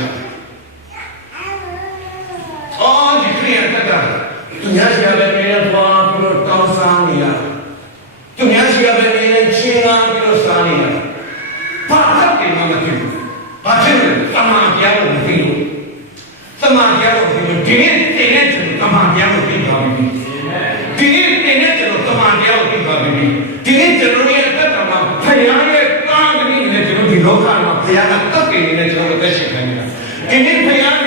ဒီခရီးတက်ကသူများရှိရပဲနေတော့ဘလောတောင်းစားနေရသူများရှိရပဲနေချင်းလာပြီးတော့စားနေရဘာသာ့မှမဖြစ်ဘူးဘာဖြစ်လဲတမန်တရားကိုမသိလို့တမန်တရားကိုဒီနေ့တင်တဲ့တမန်တရားကိုသိပါပြီဒီနေ့တင်တဲ့တမန်တရားကိုသိပါပြီဒီနေ့ကျွန်တော်ရဲ့အသက်တာမှာဖခင်ရဲ့တားကနေနဲ့ကျွန်တော်ဒီလောကမှာဖခင်ကတက်နေနဲ့ကျွန်တော်အသက်ရှင်ခိုင်းနေတာဒီနေ့ဖခင်က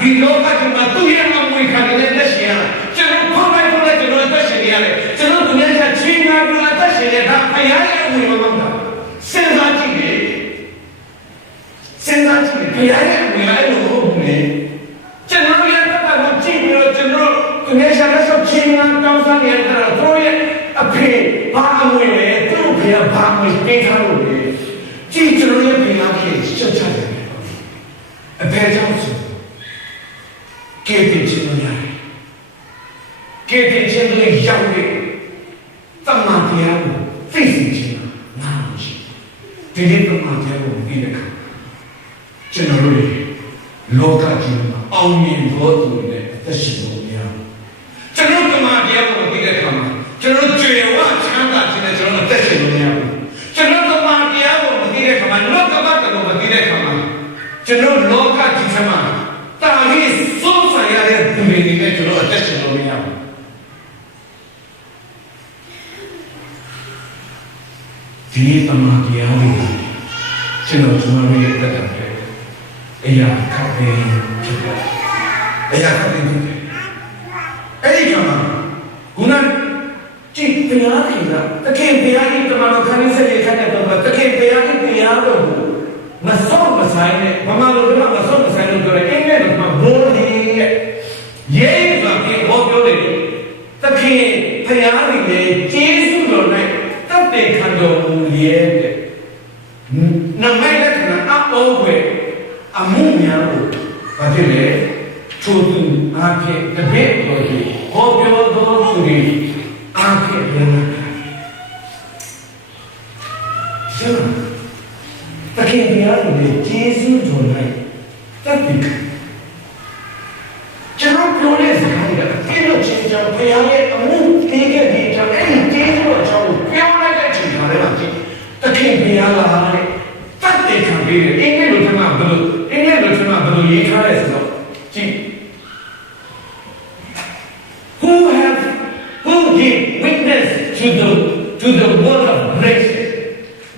ဒီလောကကြီးမှာသူ့ရဲ့အမွေခံနေတဲ့သက်ရှင်ရကျွန်တော်ဖောက်လိုက်ကျွန်တော်အသက်ရှင်နေရတယ်ကျွန်တော်ဒီနေ့ကချင်းနာပြီးအသက်ရှင်နေတာဖခင်ရဲ့အမွေမဟုတ်တာစဉ်းစားကြည့်လေဖခင်ရဲ့အမွေအဲ့လိုမဟုတ်ဘူးလေကျွန်တော်ရဲ့ဘက်ကကြည့်ပြီးတော့ကျွန်တော်ဒီနေ့ရှာတဲ့ချင်းနာတောင်းစားနေရတာတော့ရဲ့အဖေဘာအမွေလဲသူ့ဖေဘာအမွေပေးထားလို့လေကြည့်ကျွန်တော်ရဲ့ဘုရားကြီးချက်ချတယ်အဖေကြောင့်ဆိုကဲ့တင်ခြင်းလို့ရတယ်ကဲ့တင်ခြင်းလို့ရောက်တယ်တမန်တရားကိုသိစေခြင်းနားလို့ရှိတယ်ဒီနေ့တမန်တရားကိုသိတဲ့အခါကျွန်တော်တို့လောကကြီးမှာအောင်မြင်ဖို့သူနဲ့အသက်ရှင်ဖို့ရကျွန်တော်တမန်တရားကိုသိတဲ့အခါမှာကျွန်တော်ကြွယ်ဝချမ်းသာခြင်းနဲ့ကျွန်တော်အသက်ရှင်လို့ရဘူးကျွန်တော်တမန်တရားကိုမသိတဲ့အခါမှာလောကဘက်ကိုမသိတဲ့အခါမှာကျွန်တော်လောကကြီးမှာတာရီစိုးဆိုင်ရတဲ့သူတွေနဲ့ကျွန်တော်အသက်ရှင်လို့မရဘူးဒီတမန်တရားကိုကျွန်တော်ရဲ့အသက်တာပဲအရာခက်တယ်ဖြစ်တယ်အရာခက်တယ်ဖြစ်တယ်အဲ့ဒီကမှာခုနကြည့်ဘုရားကြီးကတခင်ဘုရားကြီးတမန်တော်ခန်းစက်ခက်တဲ့တော့တခင်ဘုရားကြီးတရားတော်ကိုမစောမဆိုင်နဲ့မမလိုကမစောမဆိုင်လို့ပြောတယ်အင်းနဲ့တော့ဘိုးကြီးရဲ့ရေးပါပြီးဟောပြောတယ်တခင်ဘုရားကြီးရဲ့ကျေးဇူးတော်၌တပ်တဲ့ခံတော်မူရဲ့တဲ့နမိတ်လက္ခဏာအအောဝဲအမှုများကိုဘာဖြစ်လဲထိုသူအားဖြင့်တပည့်တော်ကြီးဟောပြောတော်သူတွေအားဖြင့်လည်းရှင်တခင်ဘုရားရဲ့ကျေးဇူးတော်၌တပ်ပြီးကျွန်တော်ပြောတဲ့စကားတွေကအဲ့လိုချင်းကြောင့်ဘုရားရဲ့အမှုတည်ခဲ့တဲ့ကြောင့်အဲ့ဒီကျေးဇူးတော်ကြောင့်ပြောလိုက်တဲ့ချိန်ခါလေးမှာကြည့်တခင်ဘုရားလာတဲ့တပ်တဲ့ခံပြီးတယ်အင်္ဂလိပ်လိုထမဘယ်လိုရေးထားလဲဆိုတော့ကြည့် who give witness to the word of grace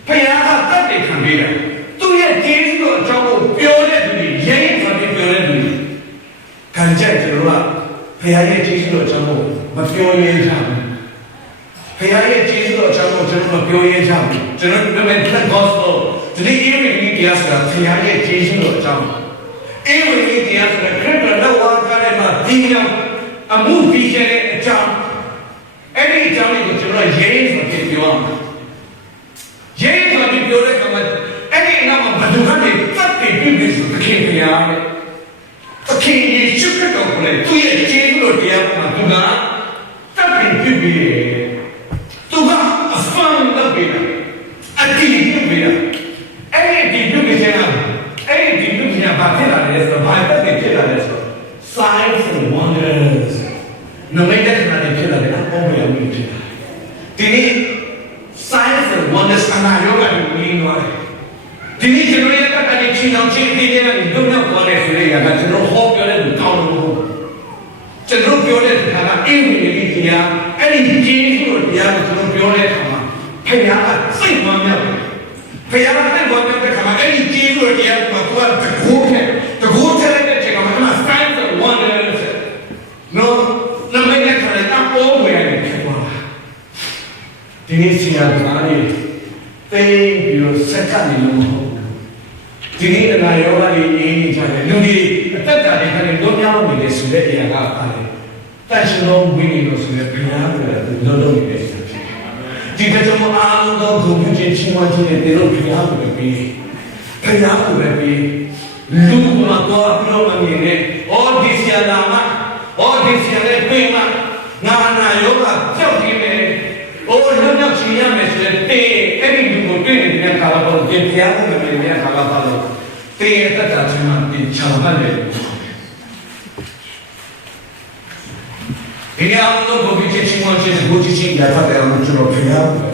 ဘုရားကတပ်တဲ့ခံပြီးတယ်သူရဲ့ကျေးဇူးတော်အကြောင်းကိုပြောတဲ့သူတွေရေးဖတ်ပြီးပြောတဲ့သူတွေခံချက်ကျွန်တော်ကဘုရားရဲ့ကျေးဇူးတော်အကြောင်းကိုမပြောရင်းကြဘူးဘုရားရဲ့ကျေးဇူးတော်အကြောင်းကိုကျွန်တော်မပြောရင်းကြဘူးကျွန်တော် the gospel today evening တရားဆိုတာဘုရားရဲ့ကျေးဇူးတော်အကြောင်းအေဝံဂေလိတရားဆိုတာခရစ်တော်လက်ဝါးကားထဲမှာဒီမြောင်အမှုပြီးခဲ့တဲ့အကြောင်းအဲ့ဒီအကြောင်းကိုကျွန်တော်ရေးဆိုပြီးပြောအောင်ရေးဆိုပြီးပြောတဲ့အခါမှာအဲ့ဒီအနောက်မှာဘယ်သူကနေသတ်ပြီးပြည့်ပြီးဆိုသခင်ဘုရားနဲ့သခင်ယေရှုခရစ်တော်ကိုလည်းသူ့ရဲ့ကျေးဇူးတော်တရားမှာသူကသတ်ပြီးပြည့်ပြီးသူကအဖန်လုပ်ပြီးတာအတိအကျပြီးတာအဲ့ဒီပြုတ်ခြင်းကအဲ့ဒီပြုတ်ခြင်းကဘာဖြစ်လာလဲဆိုတော့ဘာတက်ဖြစ်လာလဲဆိုတော့ signs and wonders နမိတ်တဲ့ခါတွေဖြစ်လာတယ်အပေါ်မှာမျိုးဖြစ်လာဒီနေ့ signs and wonders အနာရောဂါတွေဝင်သွားတယ်ဒီနေ့ကျွန်တော်ရဲ့ကတည်းကချင်းအောင်ချင်းပြင်းနေတာလုံလောက်သွားတယ်ဆိုတဲ့ကကျွန်တော်ဟောပြောတဲ့လူကောင်းလို့ကျွန်တော်ပြောတဲ့ခါကအင်းဝင်နေပြီတရားအဲ့ဒီကျေးဇူးတော်တရားကိုကျွန်တော်ပြောတဲ့အခါမှာဖခင်ကစိတ်ဝမ်းမြောက်တယ်ဘုရားကလည်းဘာပြောတဲ့ခါမှာအဲ့ဒီကျေးဇူးတော်တရားကိုသူကတကူထဲတဲ့ချိန်မှာ signs and wonders နော်နမိတ်တဲ့ခါလည်းအပေါ်ဝင်နေဖြစ်သွားတာဒီနေ့ဆရာကလည်းသိပြီးတော့စက္ကန့်နေလို့မဟုတ်ဘူးဒီနေ့အနာရောဂါတွေနေနေကြတယ်လူတွေအသက်တာတွေခါနေလုံးများနေတယ်ဆိုတဲ့အရာကပါတယ်တန်ရှင်တော်ဝိညာဉ်တော်ဆိုတဲ့ဘုရားကလည်းလုံးလုံးနေတယ်ဆိုတဲ့ဒီကကြောင့်အားလုံးသောဂုဏ်ပြုခြင်းချီးမွမ်းခြင်းနဲ့တေလို့ဘုရားကိုပဲပြီးဘုရားကိုပဲပြီးလူမှာတော့ပြောမမြင်နဲ့အော်ဒီဆရာလာမအော်ဒီဆရာလည်းပြင်မငါနာယောဂကြောက်ခြင်းနဲ့အော်လွတ်မြောက်ခြင်းရမယ်ဆိုတဲ့တေအဲ့ဒီလူကိုတွေ့နေတဲ့ခါတော့ဒီဘုရားကိုပဲပြီးတဲ့ခါတော့တေရဲ့တတ်တာချင်းမှပြင်ချောင်းမှတ်တယ်ဒီနေ့အောင်တော့ဘုရားချင်းချင်းဝင်ချင်းကိုချင်းချင်းရဖတ်တယ်အောင်ကျွန်တော်ဖျားလို့ပဲ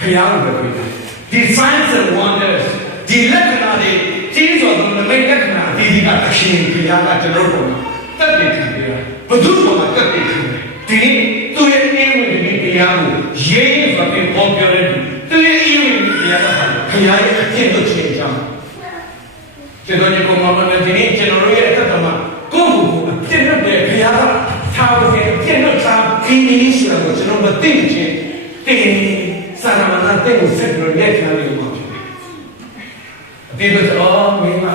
ဖျားလို့ပဲဒီ signs and wonders ဒီလက္ခဏာတွေကြီးစွာသောလက္ခဏာဒီကသခင်ဖျားကကျွန်တော်တို့တက်တည်ခံရဘုသူ့ဘုမှာတက်တည်ခံဒီနေ့သူရဲ့အင်းဝင်ဒီတရားကိုရေးရေးစွာပြန်ပေါ်ပြောတဲ့သူရဲ့အင်းဝင်ဒီတရားကဖျားရဲ့အကျင့်တို့ချင်းအကြောင်းကျွန်တော်ဒီကောင်မလည်းဒီနေ့ကျွန်တော်တို့ရဲ့အသက်တာမှာကိုယ့်ကိုယ်အပြည့်နဲ့ပဲဖျားကထားတဲ့ကျင့်တော်ထားပြီးနေဆိုတာကိုကျွန်တော်မသိချင်းတင်စာရမဏတဲ့ကိုဆက်ပြီးလက်ခံနေမှာဖြစ်တယ်။အတိတ်ကတော့မင်းက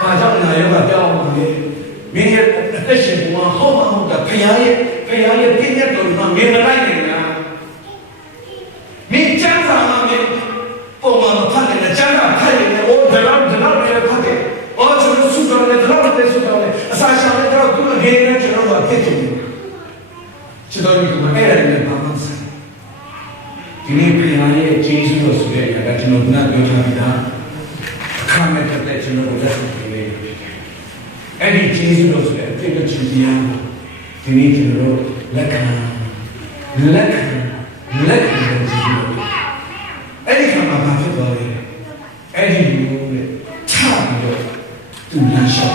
ဘာကြောင့်နာယောဂပြောင်းမှာလဲ။မင်းရဲ့အသက်ရှင်ဘဝဟောမှာဟုတ်တာဖျားရဲ့ပြည့်တဲ့တော်မှာမင်းမလိုက်နိုင်လား။မင်းချမ်းသာမှာမင်းပုံမှန်ဖတ်တယ်ချမ်းသာဖတ်တယ်ဟိုဒါတော့လည်းဖတ်တယ်။အော်ကျွန်တော်စုတော်လည်းဒါတော့လည်းစုတော်လည်းအစာရှာလည်းတော့သူ့ငယ်နဲ့ကျွန်တော်ကဖြစ်တယ်။ကျွန်တော်ဒီမှာအဲ့ဒါလည်းဘာမှမဆိုင်ဒီနေ့ပြည်လာရဲ့ကျေးဇူးတော်ဆိုတဲ့အရာကကျွန်တော်ကပြောထားတာအခါမဲ့တဲ့ကျွန်တော်တို့လက်ဆောင်ပေးတယ်အဲ့ဒီကျေးဇူးတော်ဆိုတဲ့အဖြစ်အချင်းတရားဒီနေ့ကျွန်တော်တို့လက်ခံကျေးဇူးတော်အဲ့ဒီခါမှာဘာဖြစ်သွားလဲအဲ့ဒီမျိုးနဲ့ချပြီးတော့သူလမ်းလျှောက်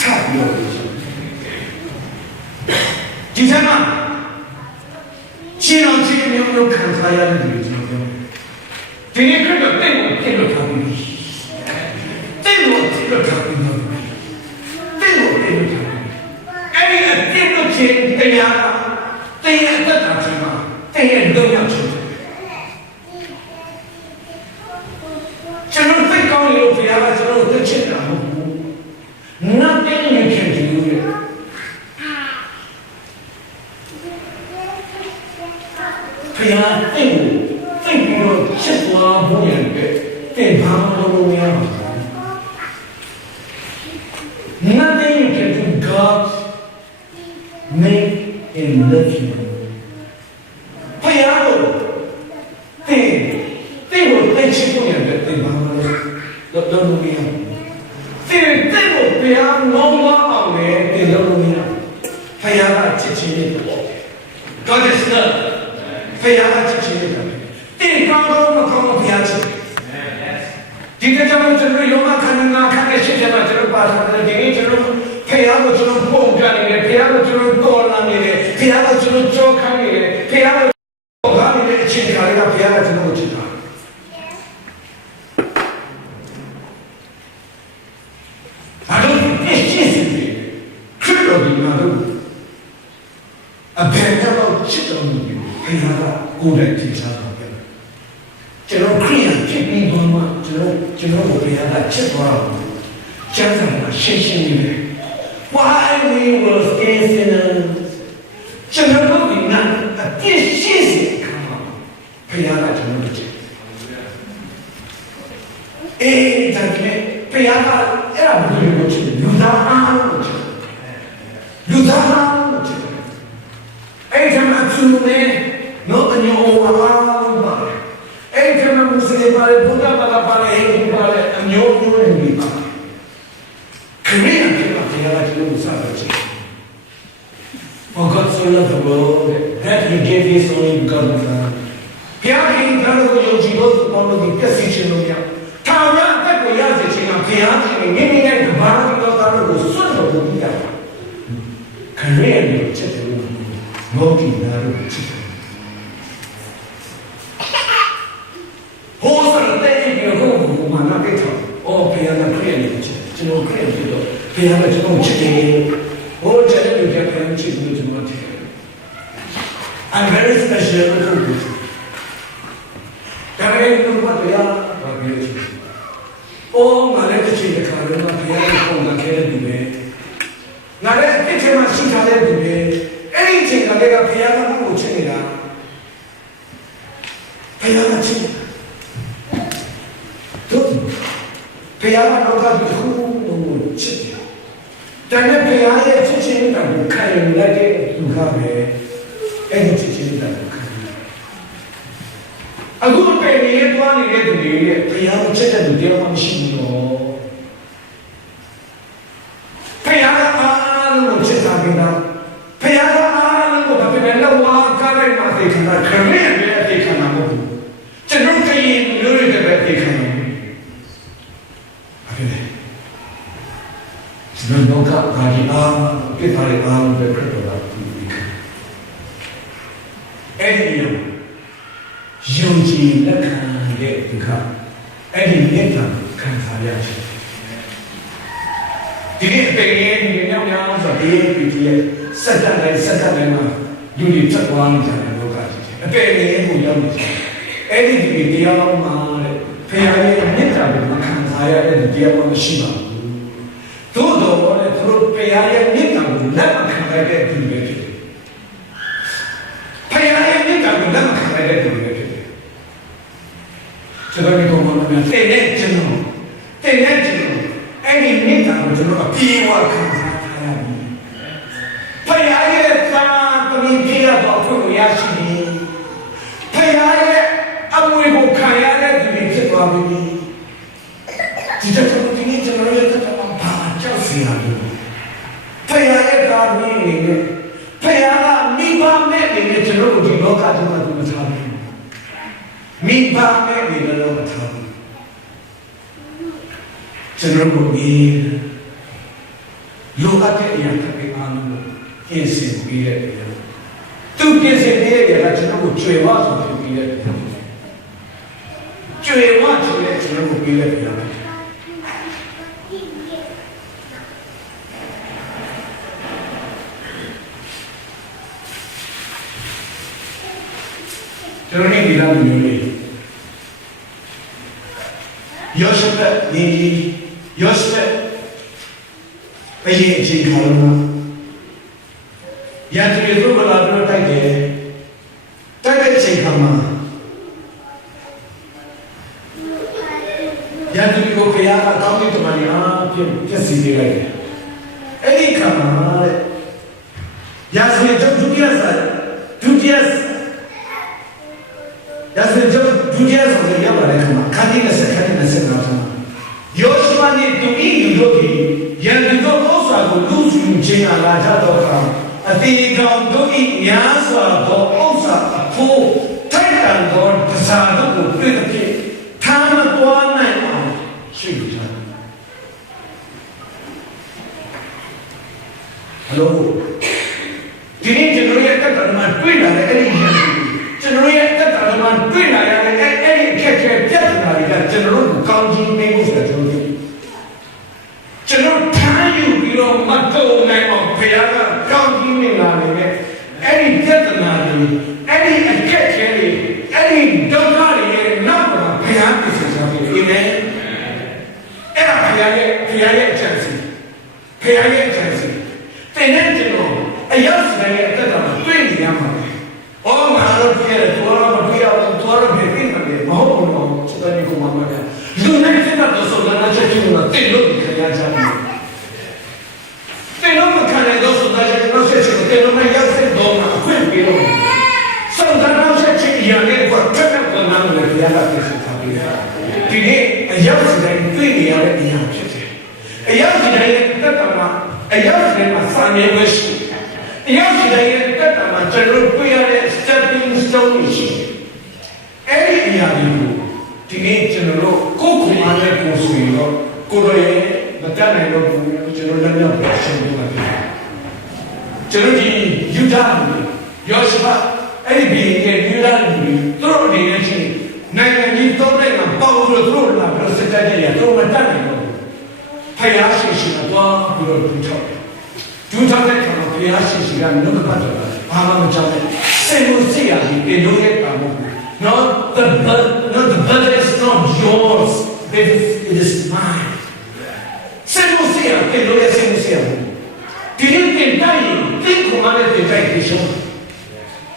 ချပြီးတော့ဒီစမ်းရှင်းအောင်ရှင်းမျိုးခံစားရတယ်ဒီကျွန်တော်ပြောဒီနေ့ကတော့တဲ့ကိုပြည့်လို့ထားပြီးတဲ့ကိုပြည့်လို့ထားပြီးတဲ့ကိုပြည့်လို့ထားပြီးအဲ့ဒီအပြည့်လို့ချင်းတရားတဲ့ရဲ့အသက်တာချင်းမှာတဲ့ရဲ့လုံရောက်ချင်းကျွန်တော်သိကောင်းလို့ဘုရားကကျွန်တော်သိချင်တာမဟုတ်ဘူး nothing you can doဘုရားသိပြီးတော့ချက်သွားဖို့ရတယ်တဲ့ဘာမှလုပ်လို့မရပါဘူး Nothing you can do God make and love you ဘုရားကိုတဲ့ကိုချက်ဖို့ရတယ်တဲ့ဘာမှလုပ်လို့မရဘူးတဲ့ကိုဘုရားနောင်းလာအောင်လေတဲ့လုပ်လို့မရဘူးဘုရားကချက်ချင်းလေးပေါ့ God is loveဘုရားကချစ်ခြင်းနဲ့တင်ကောင်းကောင်းမကောင်းဘုရားချစ်ဒီကကြောင့်ကျွန်တော်ယောဂခန္ဓာနာခန္ဓာရှိချင်တာကျွန်တော်ပါတာဒီနေ့ကျွန်တော်ဘုရားကိုကျွန်တော်ပုံပြနေတယ်ဘုရားကိုကျွန်တော်တော်လာနေတယ်ဘုရားကိုကျွန်တော်ကြောခိုင်းနေတယ်ဘုရားကိုဘာနေတဲ့အချိန်ခါတွေကဘုရားကကျွန်တော်ကိုချစ်တာအဲ့တော့ရှင်းစစ်တယ်ခရစ်တော်ဒီမှာတော့အဘယ်တော့ချစ်တော်မူဘုရားကကိုယ်တိုင်ထင်ရှားတော်ပြန်ကျွန်တော်ခရိယဖြစ်ပြီးတော့ ကျွန်တော်ကိုဘုရားကချစ်သွားတော့ကျမ်းစာမှာရှင်းရှင်းလေးပဲ Why we were still sinners ကျွန်တော်တို့ဒီနာအပြစ်ရှိစေခံပါဘုရားကကျွန်တော်တို့ချစ်အေးဒါကလည်းဘုရားကအဲ့ဒါဘယ်လိုလုပ်ချင်လူသားအားလို့ချစ်လူသားအားလို့ချစ်အဲ့ဒါမှသူနဲ့နော်အညောအားလို့ပါအဲ့ဒါမှမစလေပါလေဘုရားဘာပါလေဟိပါလေအညောမျိုးနဲ့ဒီပါခရီးကဘုရားကကျွန်တော်စားတယ် For God so loved the world that He gave His only begotten Son. ဘုရားခင်ကလည်းယုံကြည်လို့ဘောလို့ဒီပြည့်စုံခြင်းလို့ရထာဝရအသက်ကိုရစေခြင်းကဘုရားရှင်မိမိရဲ့တပါးတော်သားတို့ကိုစွန့်တော်မူပြီးတာခရီးရဲ့ချက်တယ်လို့ငေါ့ကြည့်တာလို့ချစ်တယ်ဟောစတဲ့ဒီကိုမနာတဲ့တော့အော်ဘုရားကခရီးရဲ့ချက်ကျွန်တော်ခရီးရဲ့တော့ဘုရားကကျွန်တော်ချစ်တယ်ဟောချက်တဲ့လူကဘုရားချစ်လို့ကျွန်တော်ချစ်တယ် I'm very special to you. ဒါပေမဲ့ဘုရားဘာပြောလဲ။အော်ငါလည်းတစ်ချိန်တစ်ခါတော့ဘုရားကိုပုံကခဲတယ်သူပဲ။ငါလည်းတစ်ချိန်မှရှိထားတဲ့သူပဲ။အဲ့ဒီအချိန်ကလည်းဘုရားကကိုချစ်နေတာ။ဘုရားကချစ်တယ်။တို့ဘုရားကတော့တစ်ခုလုံးချစ်တယ်။ဒါနဲ့ဘုရားရဲ့ချစ်ခြင်းကခံရလိုက်တဲ့သူကပဲအဲ့ဒီချစ်ခြင်းကအခုပဲနေသွားနေတဲ့သူတွေရဲ့ဘုရားကိုချစ်တဲ့သူတရားမှမရှိဘူးတော့ဘုရားကအားလုံးကိုချစ်တာကဘုရားကအားလုံးကိုဒါပေမဲ့လောဝါကားလိုက်မှသိခဏခရစ်ရဲ့သိခဏမဟုတ်ဘူးကျွန်တော်ကရင်မျိုးတွေပဲသိခဏဟုတ်တယ်ကျွန်တော်ကဘာဒီအားပြစ်ထားတဲ့အားလုံးပဲခရစ်တော်ကအဲ့ဒီယုံကြည်လက်ခံတဲ့ဒီကအဲ့ဒီမြတ်တာခံစားရရှိဒီနေ့ပေရင်ဒီညောင်များဆိုဒီပြည်ရဲ့စက်တက်တိုင်းမှာလူတွေချက်သွားနေကြတဲ့လောကကြီးအပေရင်ကိုရောက်နေတယ်အဲ့ဒီဒီတရားတော်မှာတဲ့ဖခင်ရဲ့မြတ်တာကိုခံစားရတဲ့တရားတော်မရှိပါဘူးသို့တော်လည်းသူတို့ဖခင်ရဲ့မြတ်တာကိုလက်မခံနိုင်တဲ့သူတွေဖြစ်တယ်ဖခင်ရဲ့မြတ်တာကိုလက်မခံနိုင်တဲ့သူတွေကျွန်တော်ဒီကောင်ကလည်းတဲ့ကျွန်တော်အဲ့ဒီမြင့်တာကိုကျွန်တော်အပြေးဝခံစားထားရပြီဖခင်ရဲ့သာသမီပြေရတော့ကိုရရှိပြီဖခင်ရဲ့အမွေကိုခံရတဲ့ဒီဖြစ်သွားပြီဒီတော့ဒီနေ့ကျွန်တော်ရဲ့တက်မှာဘာကြောက်စီရလို့ဖခင်ရဲ့သာသမီနေနဲ့ဖခင်ကမိဘမဲ့နေနဲ့ကျွန်တော်တို့ဒီလောကကြီးမှာသူမထားဘူးမိဘမဲ့နေလို့မထားဘူးကျွန်တော်တို့ဒီလောကရဲ့အရာတွေအားလုံးပြင်ဆင်ပြီးတဲ့သူပြင်ဆင်ပြီးတဲ့ကကျွန်တော်ကိုကြွယ်ဝဆိုပြီးတဲ့ကြွယ်ဝဆိုတဲ့ကျွန်တော်ကိုပြီးတဲ့ကျွန်တော်နေဒီလိုမျိုးလေးယောရှဖတ်ဒီယောရှဖတ်ဘယ်အချိန်ခါလုံးရန်သူတို့ကလာတော့တိုက်တယ်တိုက်တဲ့အချိန်ခါမှာရန်သူကိုဖျားကကောင်းတဲ့တမန်အားဖြင့်ပြည့်စည်ပေးလိုက်တယ်အဲ့ဒီခါမှာရာဇဝင်ဒုတိယဆိုတဲ့ရပါတယ်ခါမှာခါတိနဲ့ဆက်ခါတိနဲ့ဆက်တော့ယောရှုနဲ့သူဤလူတို့ဒီရန်သူတို့ဥစ္စာကိုလူစုခြင်းအလာကြတော့အတေကောင်တို့ဤများစွာသောဥစ္စာအဖို့ထိုက်တန်သောတစားတို့ကိုပြည့်တဲ့ဖြစ်ထားမသွားနိုင်အောင်ရှိကြတယ်ဟယ်လိုဒီနေ့ကျွန်တော်ရဲ့တက်တော်မှာတွေ့လာတဲ့အဲ့ဒီကျွန်တော်ရဲ့တက်တော်မှာတွေ့လာရတဲ့အဲ့ဒီအခက်အခဲပြဿနာတွေကကျွန်တော်တို့ကောင်းခြင်းနေဖို့ဆိုတာကျွန်တော်ထားယူပြီးတော့မကုန်နိုင်အောင်ဘုရားကကောင်းခြင်းနေလာနေတဲ့အဲ့ဒီပြဿနာတွေအဲ့ဒီအခက်အခဲတွေအဲ့ဒီဒုက္ခတွေရဲ့နောက်မှာဘုရားပြည့်စုံစေတယ်အာမင် Payaya Chancy. Payaya Chancy. Tenantino, a young man at the 20 young. Oh, my Lord, Pierre, Tora, Pipin, Mahomo, Chitanico Mamma. You mentioned that the Solana Chachina, they look at Kayajani. They know the kind of those that are not such a thing, I don't quit below. Sometimes I check your name for 10 number of the other. Today, a young man, 20 years young. A young man, a young man, Sunday wish. A young man, General Prayer, stepping stone issue. Any young today, General Cokumana Coswillo, Korea, the Tanano, General General, you done, Yoshua. Any being you done, throw the energy. Neither you don't let a power through la President, through a tango. Payashi should have gone to talk. 200 from Payashi, and no matter. Amam Same see they do it. No, the blood is not yours, it is mine. Same see they do it, same see. Didn't they die? Think commanded the tradition.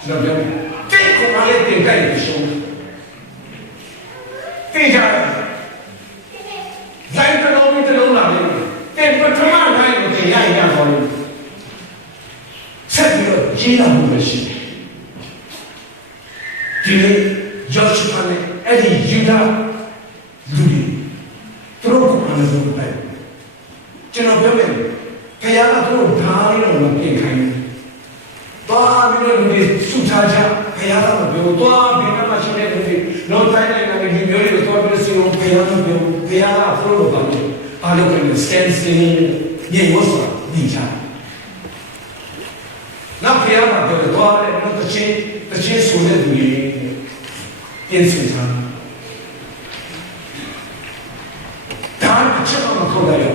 Take a mallet tradition. Think like the Lord with the Lord. Then put command line with the young volume. Set your Gina machine. Today, Joshua, Eddie, Judah, Louis, throw command of the Bible. General Kayana throw down on the king. Sutaja, Kayana, Biotoa, Machine, no time and you very authority, Kayana, full of them. I look at the standstill, Yemosa, Nija. Now Kayana, the door, and not the chase who let me in Sutan. Down the Chama Kodayo.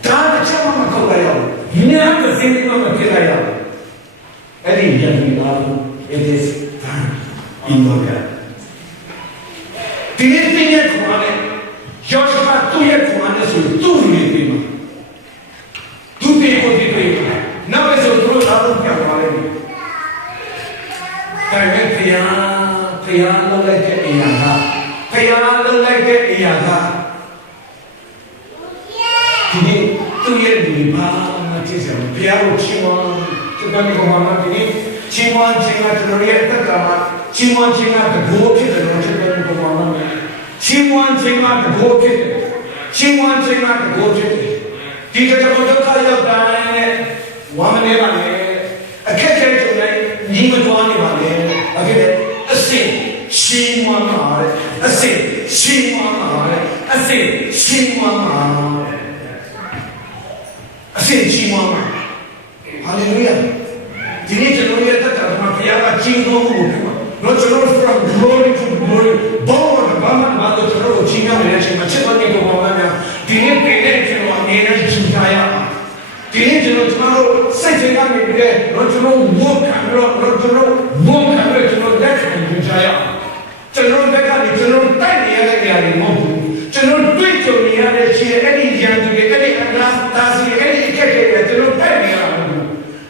Down the Chama Kodayo. Never think of a Kidaya. Any young man, it is time in Moga. The thing you command, Joshua, 2 years command us with 2 million. 2 people did it. Now it's a true out of Cavalry. Piano like a Iaha. Piano like a Iaha. Today, 2 years we are Piano Chimon. Chimon Chinga to react the Kama, Chimon Chinga to go to the Rochester Commander, Chimon Chinga to go to it, Chimon Chinga to go to it. Teacher of the Kaya Diane, woman a catcher to make, Nima Dwani, again, a sin, Chimon, a sin, Chimon, a sin, Chimon, a sin, Chimon. Hallelujah. You need to know that Mafia Chingo, not from glory to glory, born Bama, Mother Toro, China, Machimani, Mamma, the independent on energy to Kaya. The angel tomorrow, setting up in there, not to know walk and not to know walk and to know that in Jaya. To know that to know tiny area, to know twitch on the other chair, any young to get any Nasi, any catcher, to know tiny.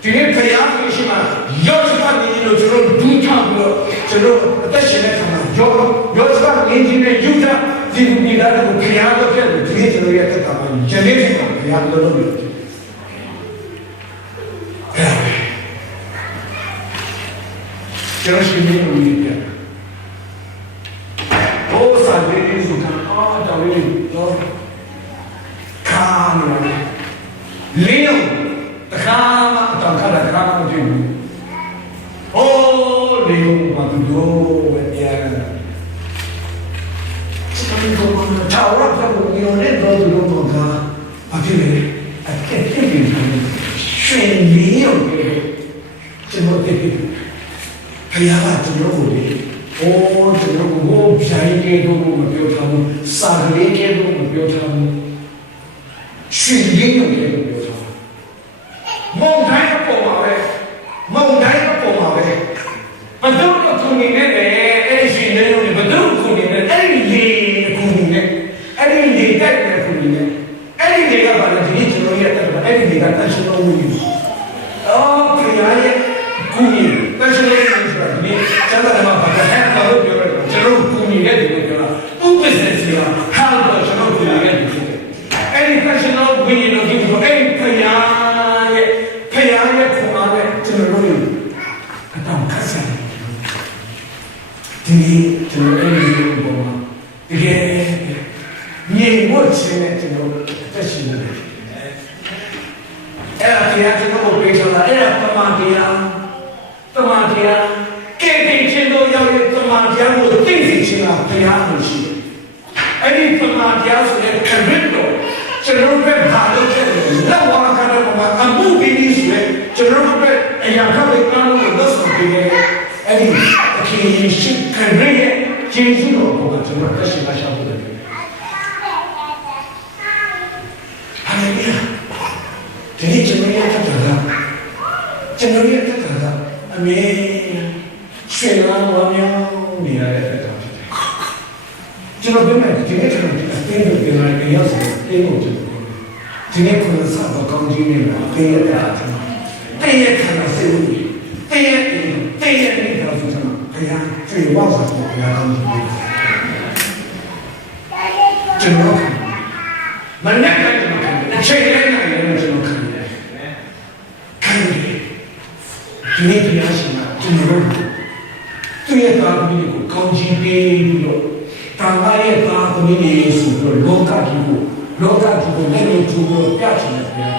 Today, Kayaki Shima, Yoshua, to know, do tableau, to know, attention, Yoshua, engineer, Yuta, didn't be that of Kayaka, to hit the reactor, genetic, Kayaka. Just remember it. Those are ladies who can all the way, calm, Leo. Kama tangkara kama tu. Oh, Leo matudo ya. Sekarang kau cawat kau ni orang tu dulu maka, apa ni? Apa ni? Shen Leo ke? Cuma tu. Kaya tu ni. Oh, tu ni. Oh, jai ke tu mungkin kamu, sahli ke tu mungkin kamu, Shen Leo ke tu. Mong Dai ko mawe, Mong Dai ko mawe. Betul ko ni ne, shin ne ni betul ko ni ne, ni ko ni ne, ni dai ne ko ni देखा बाला जी जरूरी है तो ऐसे देखा दर्शन हुई प्रियाय कुमी दर्शन नहीं नहीं चला जमा पता है करो जरूर कुमी है देखो तू बिजनेस में हाल दर्शन कुमी है ऐसे दर्शन हुई लोग जो प्रियाय कुमार जरूरी कदम कैसे दिल्ली जरूरी बोमा ये वो चीज़ जो तस्वीर है ऐसा जो वो पेशा ऐसा तमाकिया के चीज़ या ये तमाकिया वो तीसरी चीज़ तैयार होती है ऐसी तमाकिया सुने कन्विंटो चलो पे भालो चले लवा करने को अम्बू भी नहीं सुने चलो पे यहाँ का देखना वो दस होती है ऐसी कि ये शिक कर रही है चीज़ लोगों का चलो तस्वीर का शामिल है jadi cenderung terhadap amin selang wamnya dia ada cuma benar jadi kan tinggal dengan dia tinggal jadi kalau sahabat kamu ini dia ada dia kan sendiri dia ini kalau sama dia最旺盛的dia kamu cenderung mana kan saya yang cenderungဒီနေ့တရားရှင်ကကျွန်တော်တို့သူ့ရဲ့သားသမီးကိုကောင်းချီးပေးပြီးတော့တန်ခါရဲ့သားသမီးတွေဆိုတော့လောကကြီးကိုလက်လို့ထူလို့ပြချင်တယ်ဗျာ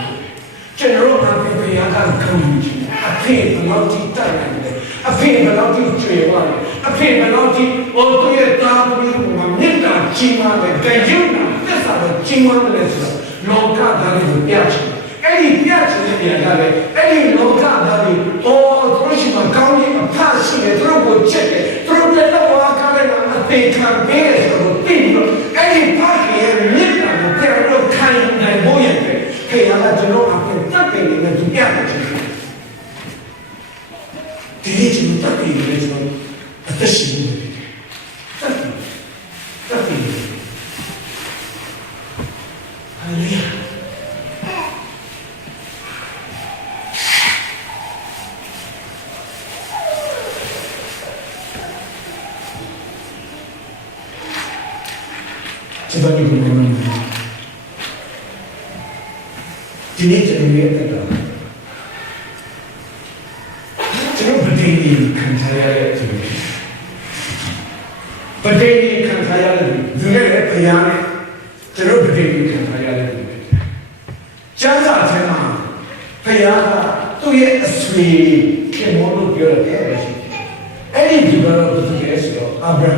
ကျွန်တော်တို့အဖေဘုရားကကောင်းချီးအဖေဘယ်လောက်ထိတိုက်နိုင်လဲအဖေဘယ်လောက်ထိကျွေးသွားလဲအဖေဘယ်လောက်ထိသူ့ရဲ့သားသမီးကိုမေတ္တာကြီးမားတယ်ကြည်ညိုတာသစ္စာကိုကြီးမားတယ်ဆိုတော့လောကသားတွေကိုပြချင်အဲ့ဒီပြချင်တဲ့နေရာကလည်းအဲ့ဒီလောကသားတွေသူတို့ရှိမှကောင်းတဲ့အဖရှိတယ်သူတို့ကိုချက်တယ်သူတို့လည်းတော့ဝါကားလည်းအသေးခံပေးတယ်ဆိုတော့ပြီးတော့အဲ့ဒီဖခင်ရဲ့မြတ်တာကိုပြန်တော့ခံနိုင်ဖို့ရတယ်ခေရကကျွန်တော်အဖေတက်တယ်နဲ့သူပြတယ်ချင်းဒီနေ့ကျွန်တော်တက်တယ်နဲ့ကျွန်တော်အသက်ရှင်နေတယ်တက်တယ်ဟာလေလုယာ这个就是我们今天这个月那个，这个不对你看他呀这个，不对你看他呀的，这个来培养的，这个不对你看他呀的，家长才嘛培养的，都也随天魔都表了点的些，哎，这个不是解释了，阿不然。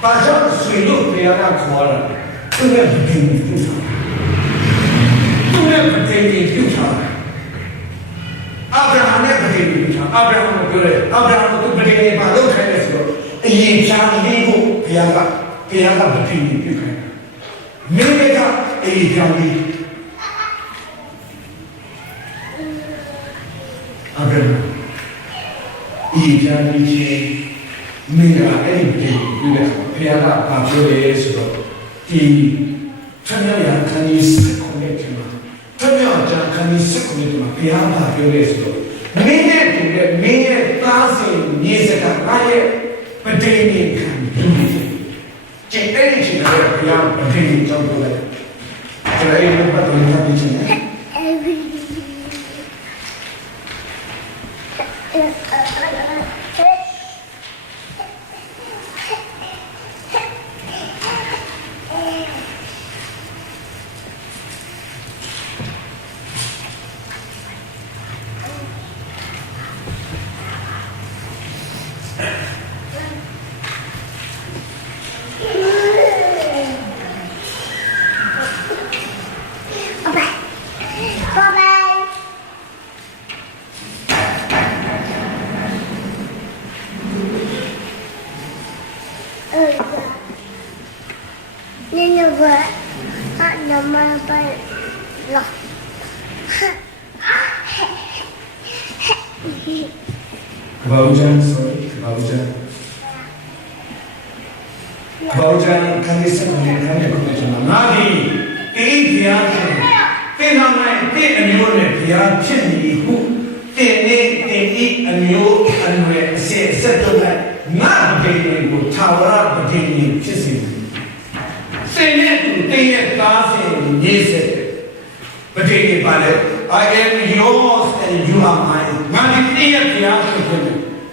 把这水路培养的好了，都要不给你正常，都要不给你正常。阿布拉罕也不给你正常，阿布拉罕不对，阿布拉罕都不给你把路开的时候，一家一户培养的不给你就开，没给他一家的，阿布拉罕一家的去。没有အဲ့ဒီပြည်တဲ့ဘုရားကဘာပြောလဲဆိုတော့ဒီထွန်းမြောက်ရာခန္ဒီစစ်ခုနဲ့ကျမှာထွန်းမြောက်ရာခန္ဒီစစ်ခုနဲ့ကျမှာဘုရားကပြောလဲဆိုတော့မင်းရဲ့တူတဲ့မင်းရဲ့သားစဉ်မြေစကငါရဲ့ပဋိနိခံကျင့်တဲ့ချိန်ကဘုရားပဋိနိကြောင့်ပြောလိုက်ကျွန်တော်အဲ့ဒီပတ်တော်ကိုသိချင်တယ်Baujan kami sebenarnya kami berbicara nadi ဘုရားဖြစ်တင်နာနိုင်တဲ့အမျိုးနဲ့ဘုရားဖြစ်နေဟုတင်နေတင်ဤအမျိုးအနွယ်အစစ်ဆက်တော့ငါပဋိညာဉ်ကိုသာဝရပဋိညာဉ်ဖြစ်စေစင်ရဲ့သူတင်ရဲ့သားစဉ်ရေးဆက်ပဋိညာဉ်ပါလေ I am yours and you are mine ငါဒီတင်ရဲ့ဘုရားဖြစ်တယ်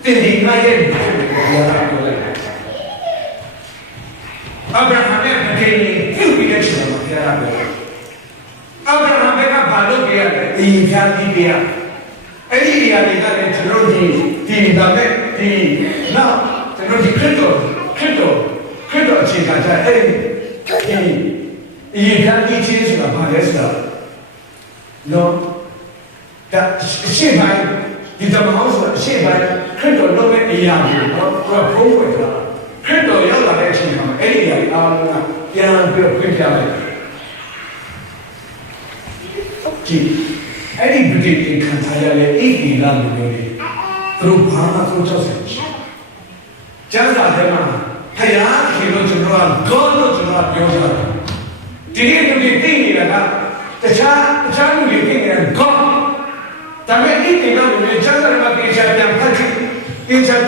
တင်ဒီငါရဲ့ဘုရားပြောလိုက်အဗြဟံရဲ့ပဋိညာဉ်ပြုပြီးတဲ့ချိန်မှာဘုရားပြောအဗြဟံကဘာလို့ပြရတယ်ဒီဖြာပြီးပြရအဲ့ဒီနေရာတွေကလည်းကျွန်တော်ဒီဒါမဲ့ဒီနောက်ကျွန်တော်ဒီခရစ်တော်အခြေခံကြအဲ့ဒီဖြာပြီးခြင်းဆိုတာဘာလဲဆိုတာနော်ဒါရှေ့ပိုင်းဒီတမဟောဆိုတာရှေ့ပိုင်းခရစ်တော်လုပ်တဲ့အရာကိုတော့ဘုံဝင်တာခရစ်တော်ရောက်လာတဲ့အချိန်မှာအဲ့ဒီအရာအားလုံးကပြန်ပြီးဖွင့်ပြလိုက်ကြည့်အဲ့ဒီဗတိတိခံထားရတဲ့အိဒီလာလူတွေသူတို့ဘာမှသုံးချဆက်မရှိကျမ်းစာထဲမှာဖယားခင်လို့ကျွန်တော်က God လို့ကျွန်တော်ပြောကြတယ်ဒီနေ့လူတွေသိနေတာကတခြားလူတွေသိနေတာ God ဒါပေမဲ့အိဒီလာလူတွေကျမ်းစာထဲမှာ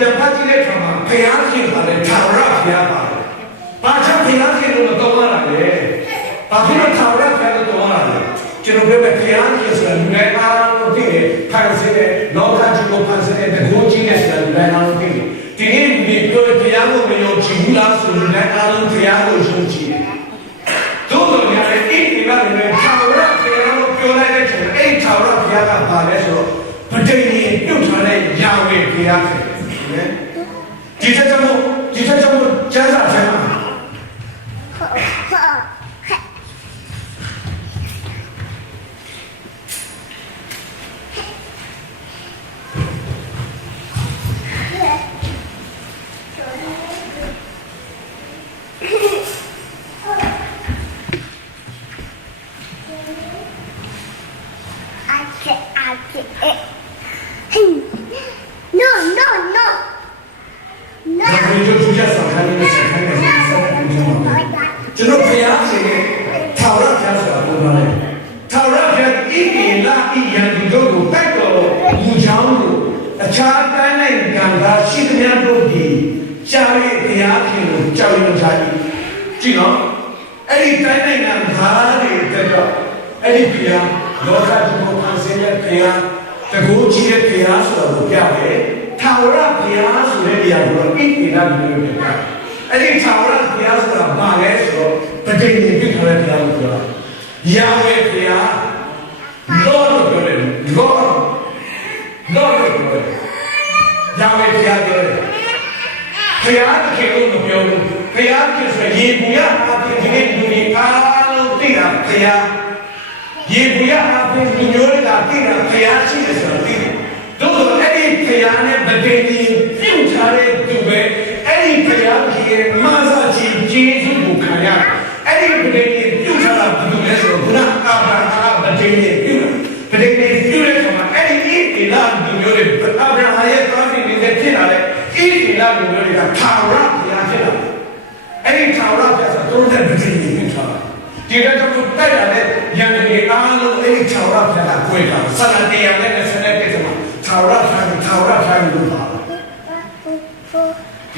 ပြန်ဖတ်ကြည့်တဲ့အခါမှာဖယားခင်ပါတယ်ထာဝရဘုရားပါတယ်ဘာကြောင့်ဖယားခင်လို့မတော်ရတာလဲဘာဖြစ်လို့ထာဝရဘုရားလို့တော်ရတာလဲကျွန်တော်ပြောတဲ့ဘုရားကြီးဆိုတာလူတိုင်းအားလုံးသိတယ်ဖန်ဆင်းတဲ့လောကကြီးကိုဖန်ဆင်းတဲ့တကူကြီးနဲ့ဆိုတာလူတိုင်းအားလုံးသိတယ်ဒီနေ့ဒီပြောတဲ့ဘုရားကိုမယုံကြည်ဘူးလားဆိုလူတိုင်းအားလုံးဘုရားကိုယုံကြည်တယ်သို့တော်လည်းအဲ့ဒီကလည်းထာဝရဘုရားကိုပြောလိုက်တဲ့ချိန်အဲ့ထာဝရဘုရားကပါလဲဆိုတော့ဗတိနေပြုတ်ထားတဲ့ယာဝေဘုရားဖြစ်တယ်ဒီချက်ကြောင့်ကျမ်းစာထဲမှာကျွန်တော်ဘုရားရှင်ရဲ့ထာဝရဘုရားဆိုတာဘုရားလေထာဝရဘုရားဤဒီလာဤယံဒီတို့ကိုတိုက်တော်မူချောင်းကိုအခြားတိုင်းနိုင်ငံသာရှိသမျှတို့ဒီရှားရဲ့ဘုရားရှင်ကိုကြောက်ရွံ့ကြ၏ကြည့်နော်အဲ့ဒီတိုင်းနိုင်ငံသားတွေကတော့အဲ့ဒီဘုရားလောကကြီးကိုဖန်ဆင်းတဲ့ဘုရားတကူကြီးတဲ့ဘုရားဆိုတာကိုပြတယ်ထာဝရဘုရားဆိုတဲ့နေရာကိုဣတိနာမျိုးနဲ့ပြတယ်အဲ့ဒီထာဝရဘုရားဆိုတာဘာလဲဆိုတော့ပဋိညာဉ်ပြုထားတဲ့ဘုရားကိုပြောတာယာဝေဘုရား Lord လို့ပြောတယ် Lord လို့ပြောတယ်ယာဝေဘုရားပြောတယ်ဘုရားတခင်လို့မပြောဘူးဘုရားဖြစ်ဆိုရေဘူးရအပြင်ဒီနေ့လူတွေအားလုံးသိတာဘုရားရေဘူးရအပြင်လူမျိုးတွေကသိတာဘုရားရှိတယ်ဆိုတော့သိတယ်တို့ဆိုအဲ့ဒီဘုရားနဲ့ပဋိညာဉ်ပြုထားတဲ့သူပဲအဲ့ဒီဘုရားကြီးမဆာကြီးကျေးဇူးကိုခံရတယ်အဲ့ဒီပဋိညာဉ်ပြုထားတာဘယ်လိုလဲဆိုတော့ဘုရားအာဗြဟံကပဋိညာဉ်ပြုတယ်ပဋိညာဉ်ပြုတဲ့အခါမှာအဲ့ဒီဣလာလူမျိုးတွေအာဗြဟံရဲ့သားသမီးတွေဖြစ်လာတဲ့ဣလာလူမျိုးတွေကထာဝရဘုရားဖြစ်လာအဲ့ဒီထာဝရဘုရားဆိုတော့တဲ့ပဋိညာဉ်ပြုထားတာဒီတော့တိုက်ရတဲ့ယန္တတွေအားလုံးအဲ့ဒီထာဝရဘုရားကိုကိုယ်တာဆန္ဒတရားနဲ့ဆန္ဒပြတဲ့မှာထာဝရဘုရားလို့ပါ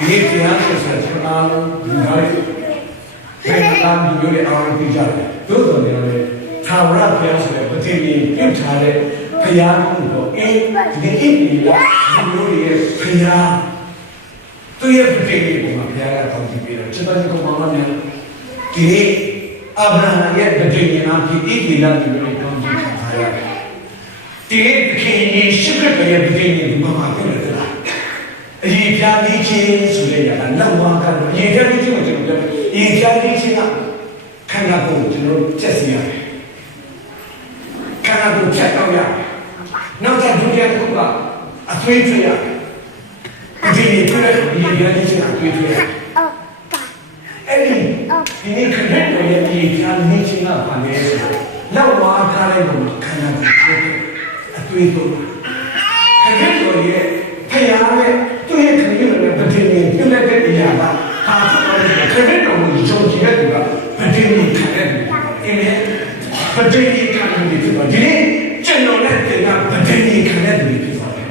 ဒီဘုရားဆိုတဲ့အားလုံးဒီဟာဘယ်မှာဒီလိုလေအားလုံးပြကြတယ်တို့ဆိုနေတယ်ထာဝရဘုရားဆိုတဲ့ပဋိညာဉ်ပြုထားတဲ့ဘုရားကိုတော့ဒီအိမ်ကဒီလိုရဲ့ဘုရားသူရဲ့ပဋိညာဉ်ကိုဘုရားကတောင်းတပြီးတော့ချက်တော်ကိုမမများဒီအာဗြဟံရဲ့ပဋိညာဉ်အဖြစ်ဣတိလတိမျိုးတောင်းတထားရတယ်ဒီခင်ယေရှုခရစ်ရဲ့ပဋိညာဉ်ကိုမမပြောတယ်လားအရေးပြားလေးချင်းဆိုတဲ့ရတာနောက်မှာကတော့အရေးပြားလေးချင်းကိုကျွန်တော်ပြောတယ်အရေးပြားလေးချင်းကခန္ဓာကိုယ်ကျွန်တော်ချက်စီရတယ်ခန္ဓာကိုယ်ချက်တော့ရတယ်နောက်ထပ်ဒုတိယတစ်ခုကအသွေးထွေးရတယ်ဒီနေ့တွေ့တဲ့အရေးပြားလေးချင်းအသွေးထွေးရတယ်အဲ့ဒီဒီနေ့ခရစ်တော်ရဲ့အရေးပြားလေးချင်းကဘာလဲဆိုတော့နောက်မှာထားလိုက်တော့ခန္ဓာကိုယ်ချက်အသွေးထွေးခရစ်တော်ရဲ့ဖယားနဲ့သူ့ရဲ့ခရီးနဲ့ပဋိညာဉ်ပြုလိုက်တဲ့အရာကဟာဆိုတော့ခရစ်တော်ကိုယုံကြည်တဲ့သူကပဋိညာဉ်ခံတဲ့သူအင်း Bajani can be divided. General Bajani can be divided.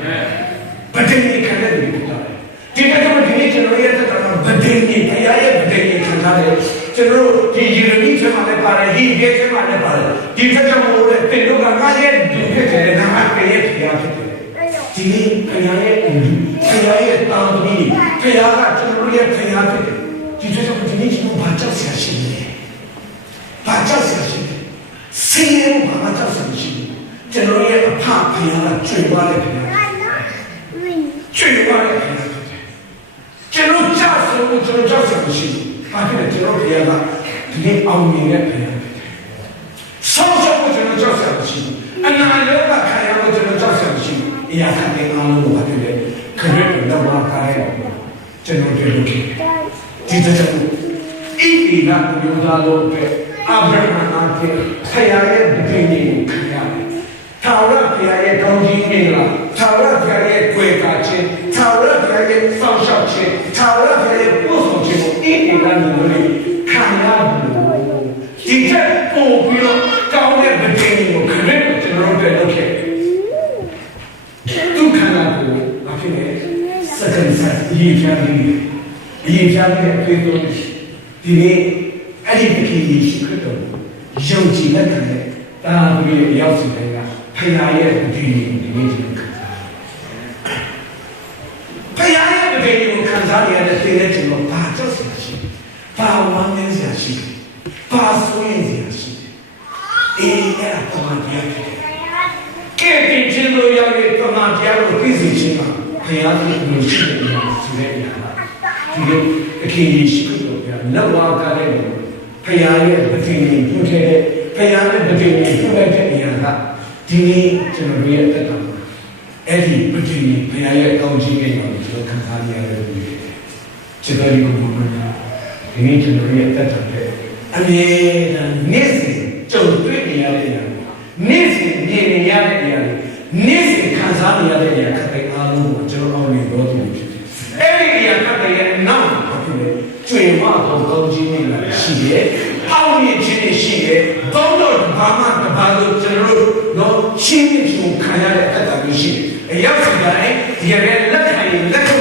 Bajani can be divided. Did I come to the general Bajani, Bajani can have General, the Unity of the Party, he gets him on the Party. Did I come over the Pinto Gamaya, do it and not pay it. Tini, Kaya, down to me, Kaya, Kaya, did you come to me to Bajas? Bajas. See you, Bajas. Generally, a pop, General Johnson, I can general to live on me. Social General Johnson, and I know that I am General Johnson. Yes, I think I know what it is. Correct, no one can General Deluki. Jesus, if he got the Yuda Abraham, Kaya, the Penny, Kaya. Taura, Kaya, Gonji, Taura, Kaya, Quake, Taura, Kaya, Function, Taura, Kaya, Pussy, eating and Kaya. He said, oh, you know, down there, the Penny, correct, General Deluki. Two Canada, I think, second set, ye family, people, the education secret. Young children, that will be a young Payaya between the Indian Payaya between Kanzania and the theatre of Patos, Pawan Yashi, Paswin Yashi, A. Tomatia. Getting General Yagi Tomatia, busy Chima, Payati, the king is secret, no one can. Payaya between you take Payaya between you like Tini to the time. Eddie between Payaya Gonji and the Campania. Chitari woman. You need to read that. I mean, Nisi, Joe, Nisi, Nisi, Kazania, Catano, Joe only go to it. Every year, Catania, none. Twelve Gonji, she, how many she, don't Bama, General, no, she to Kaya at the machine. A young guy, the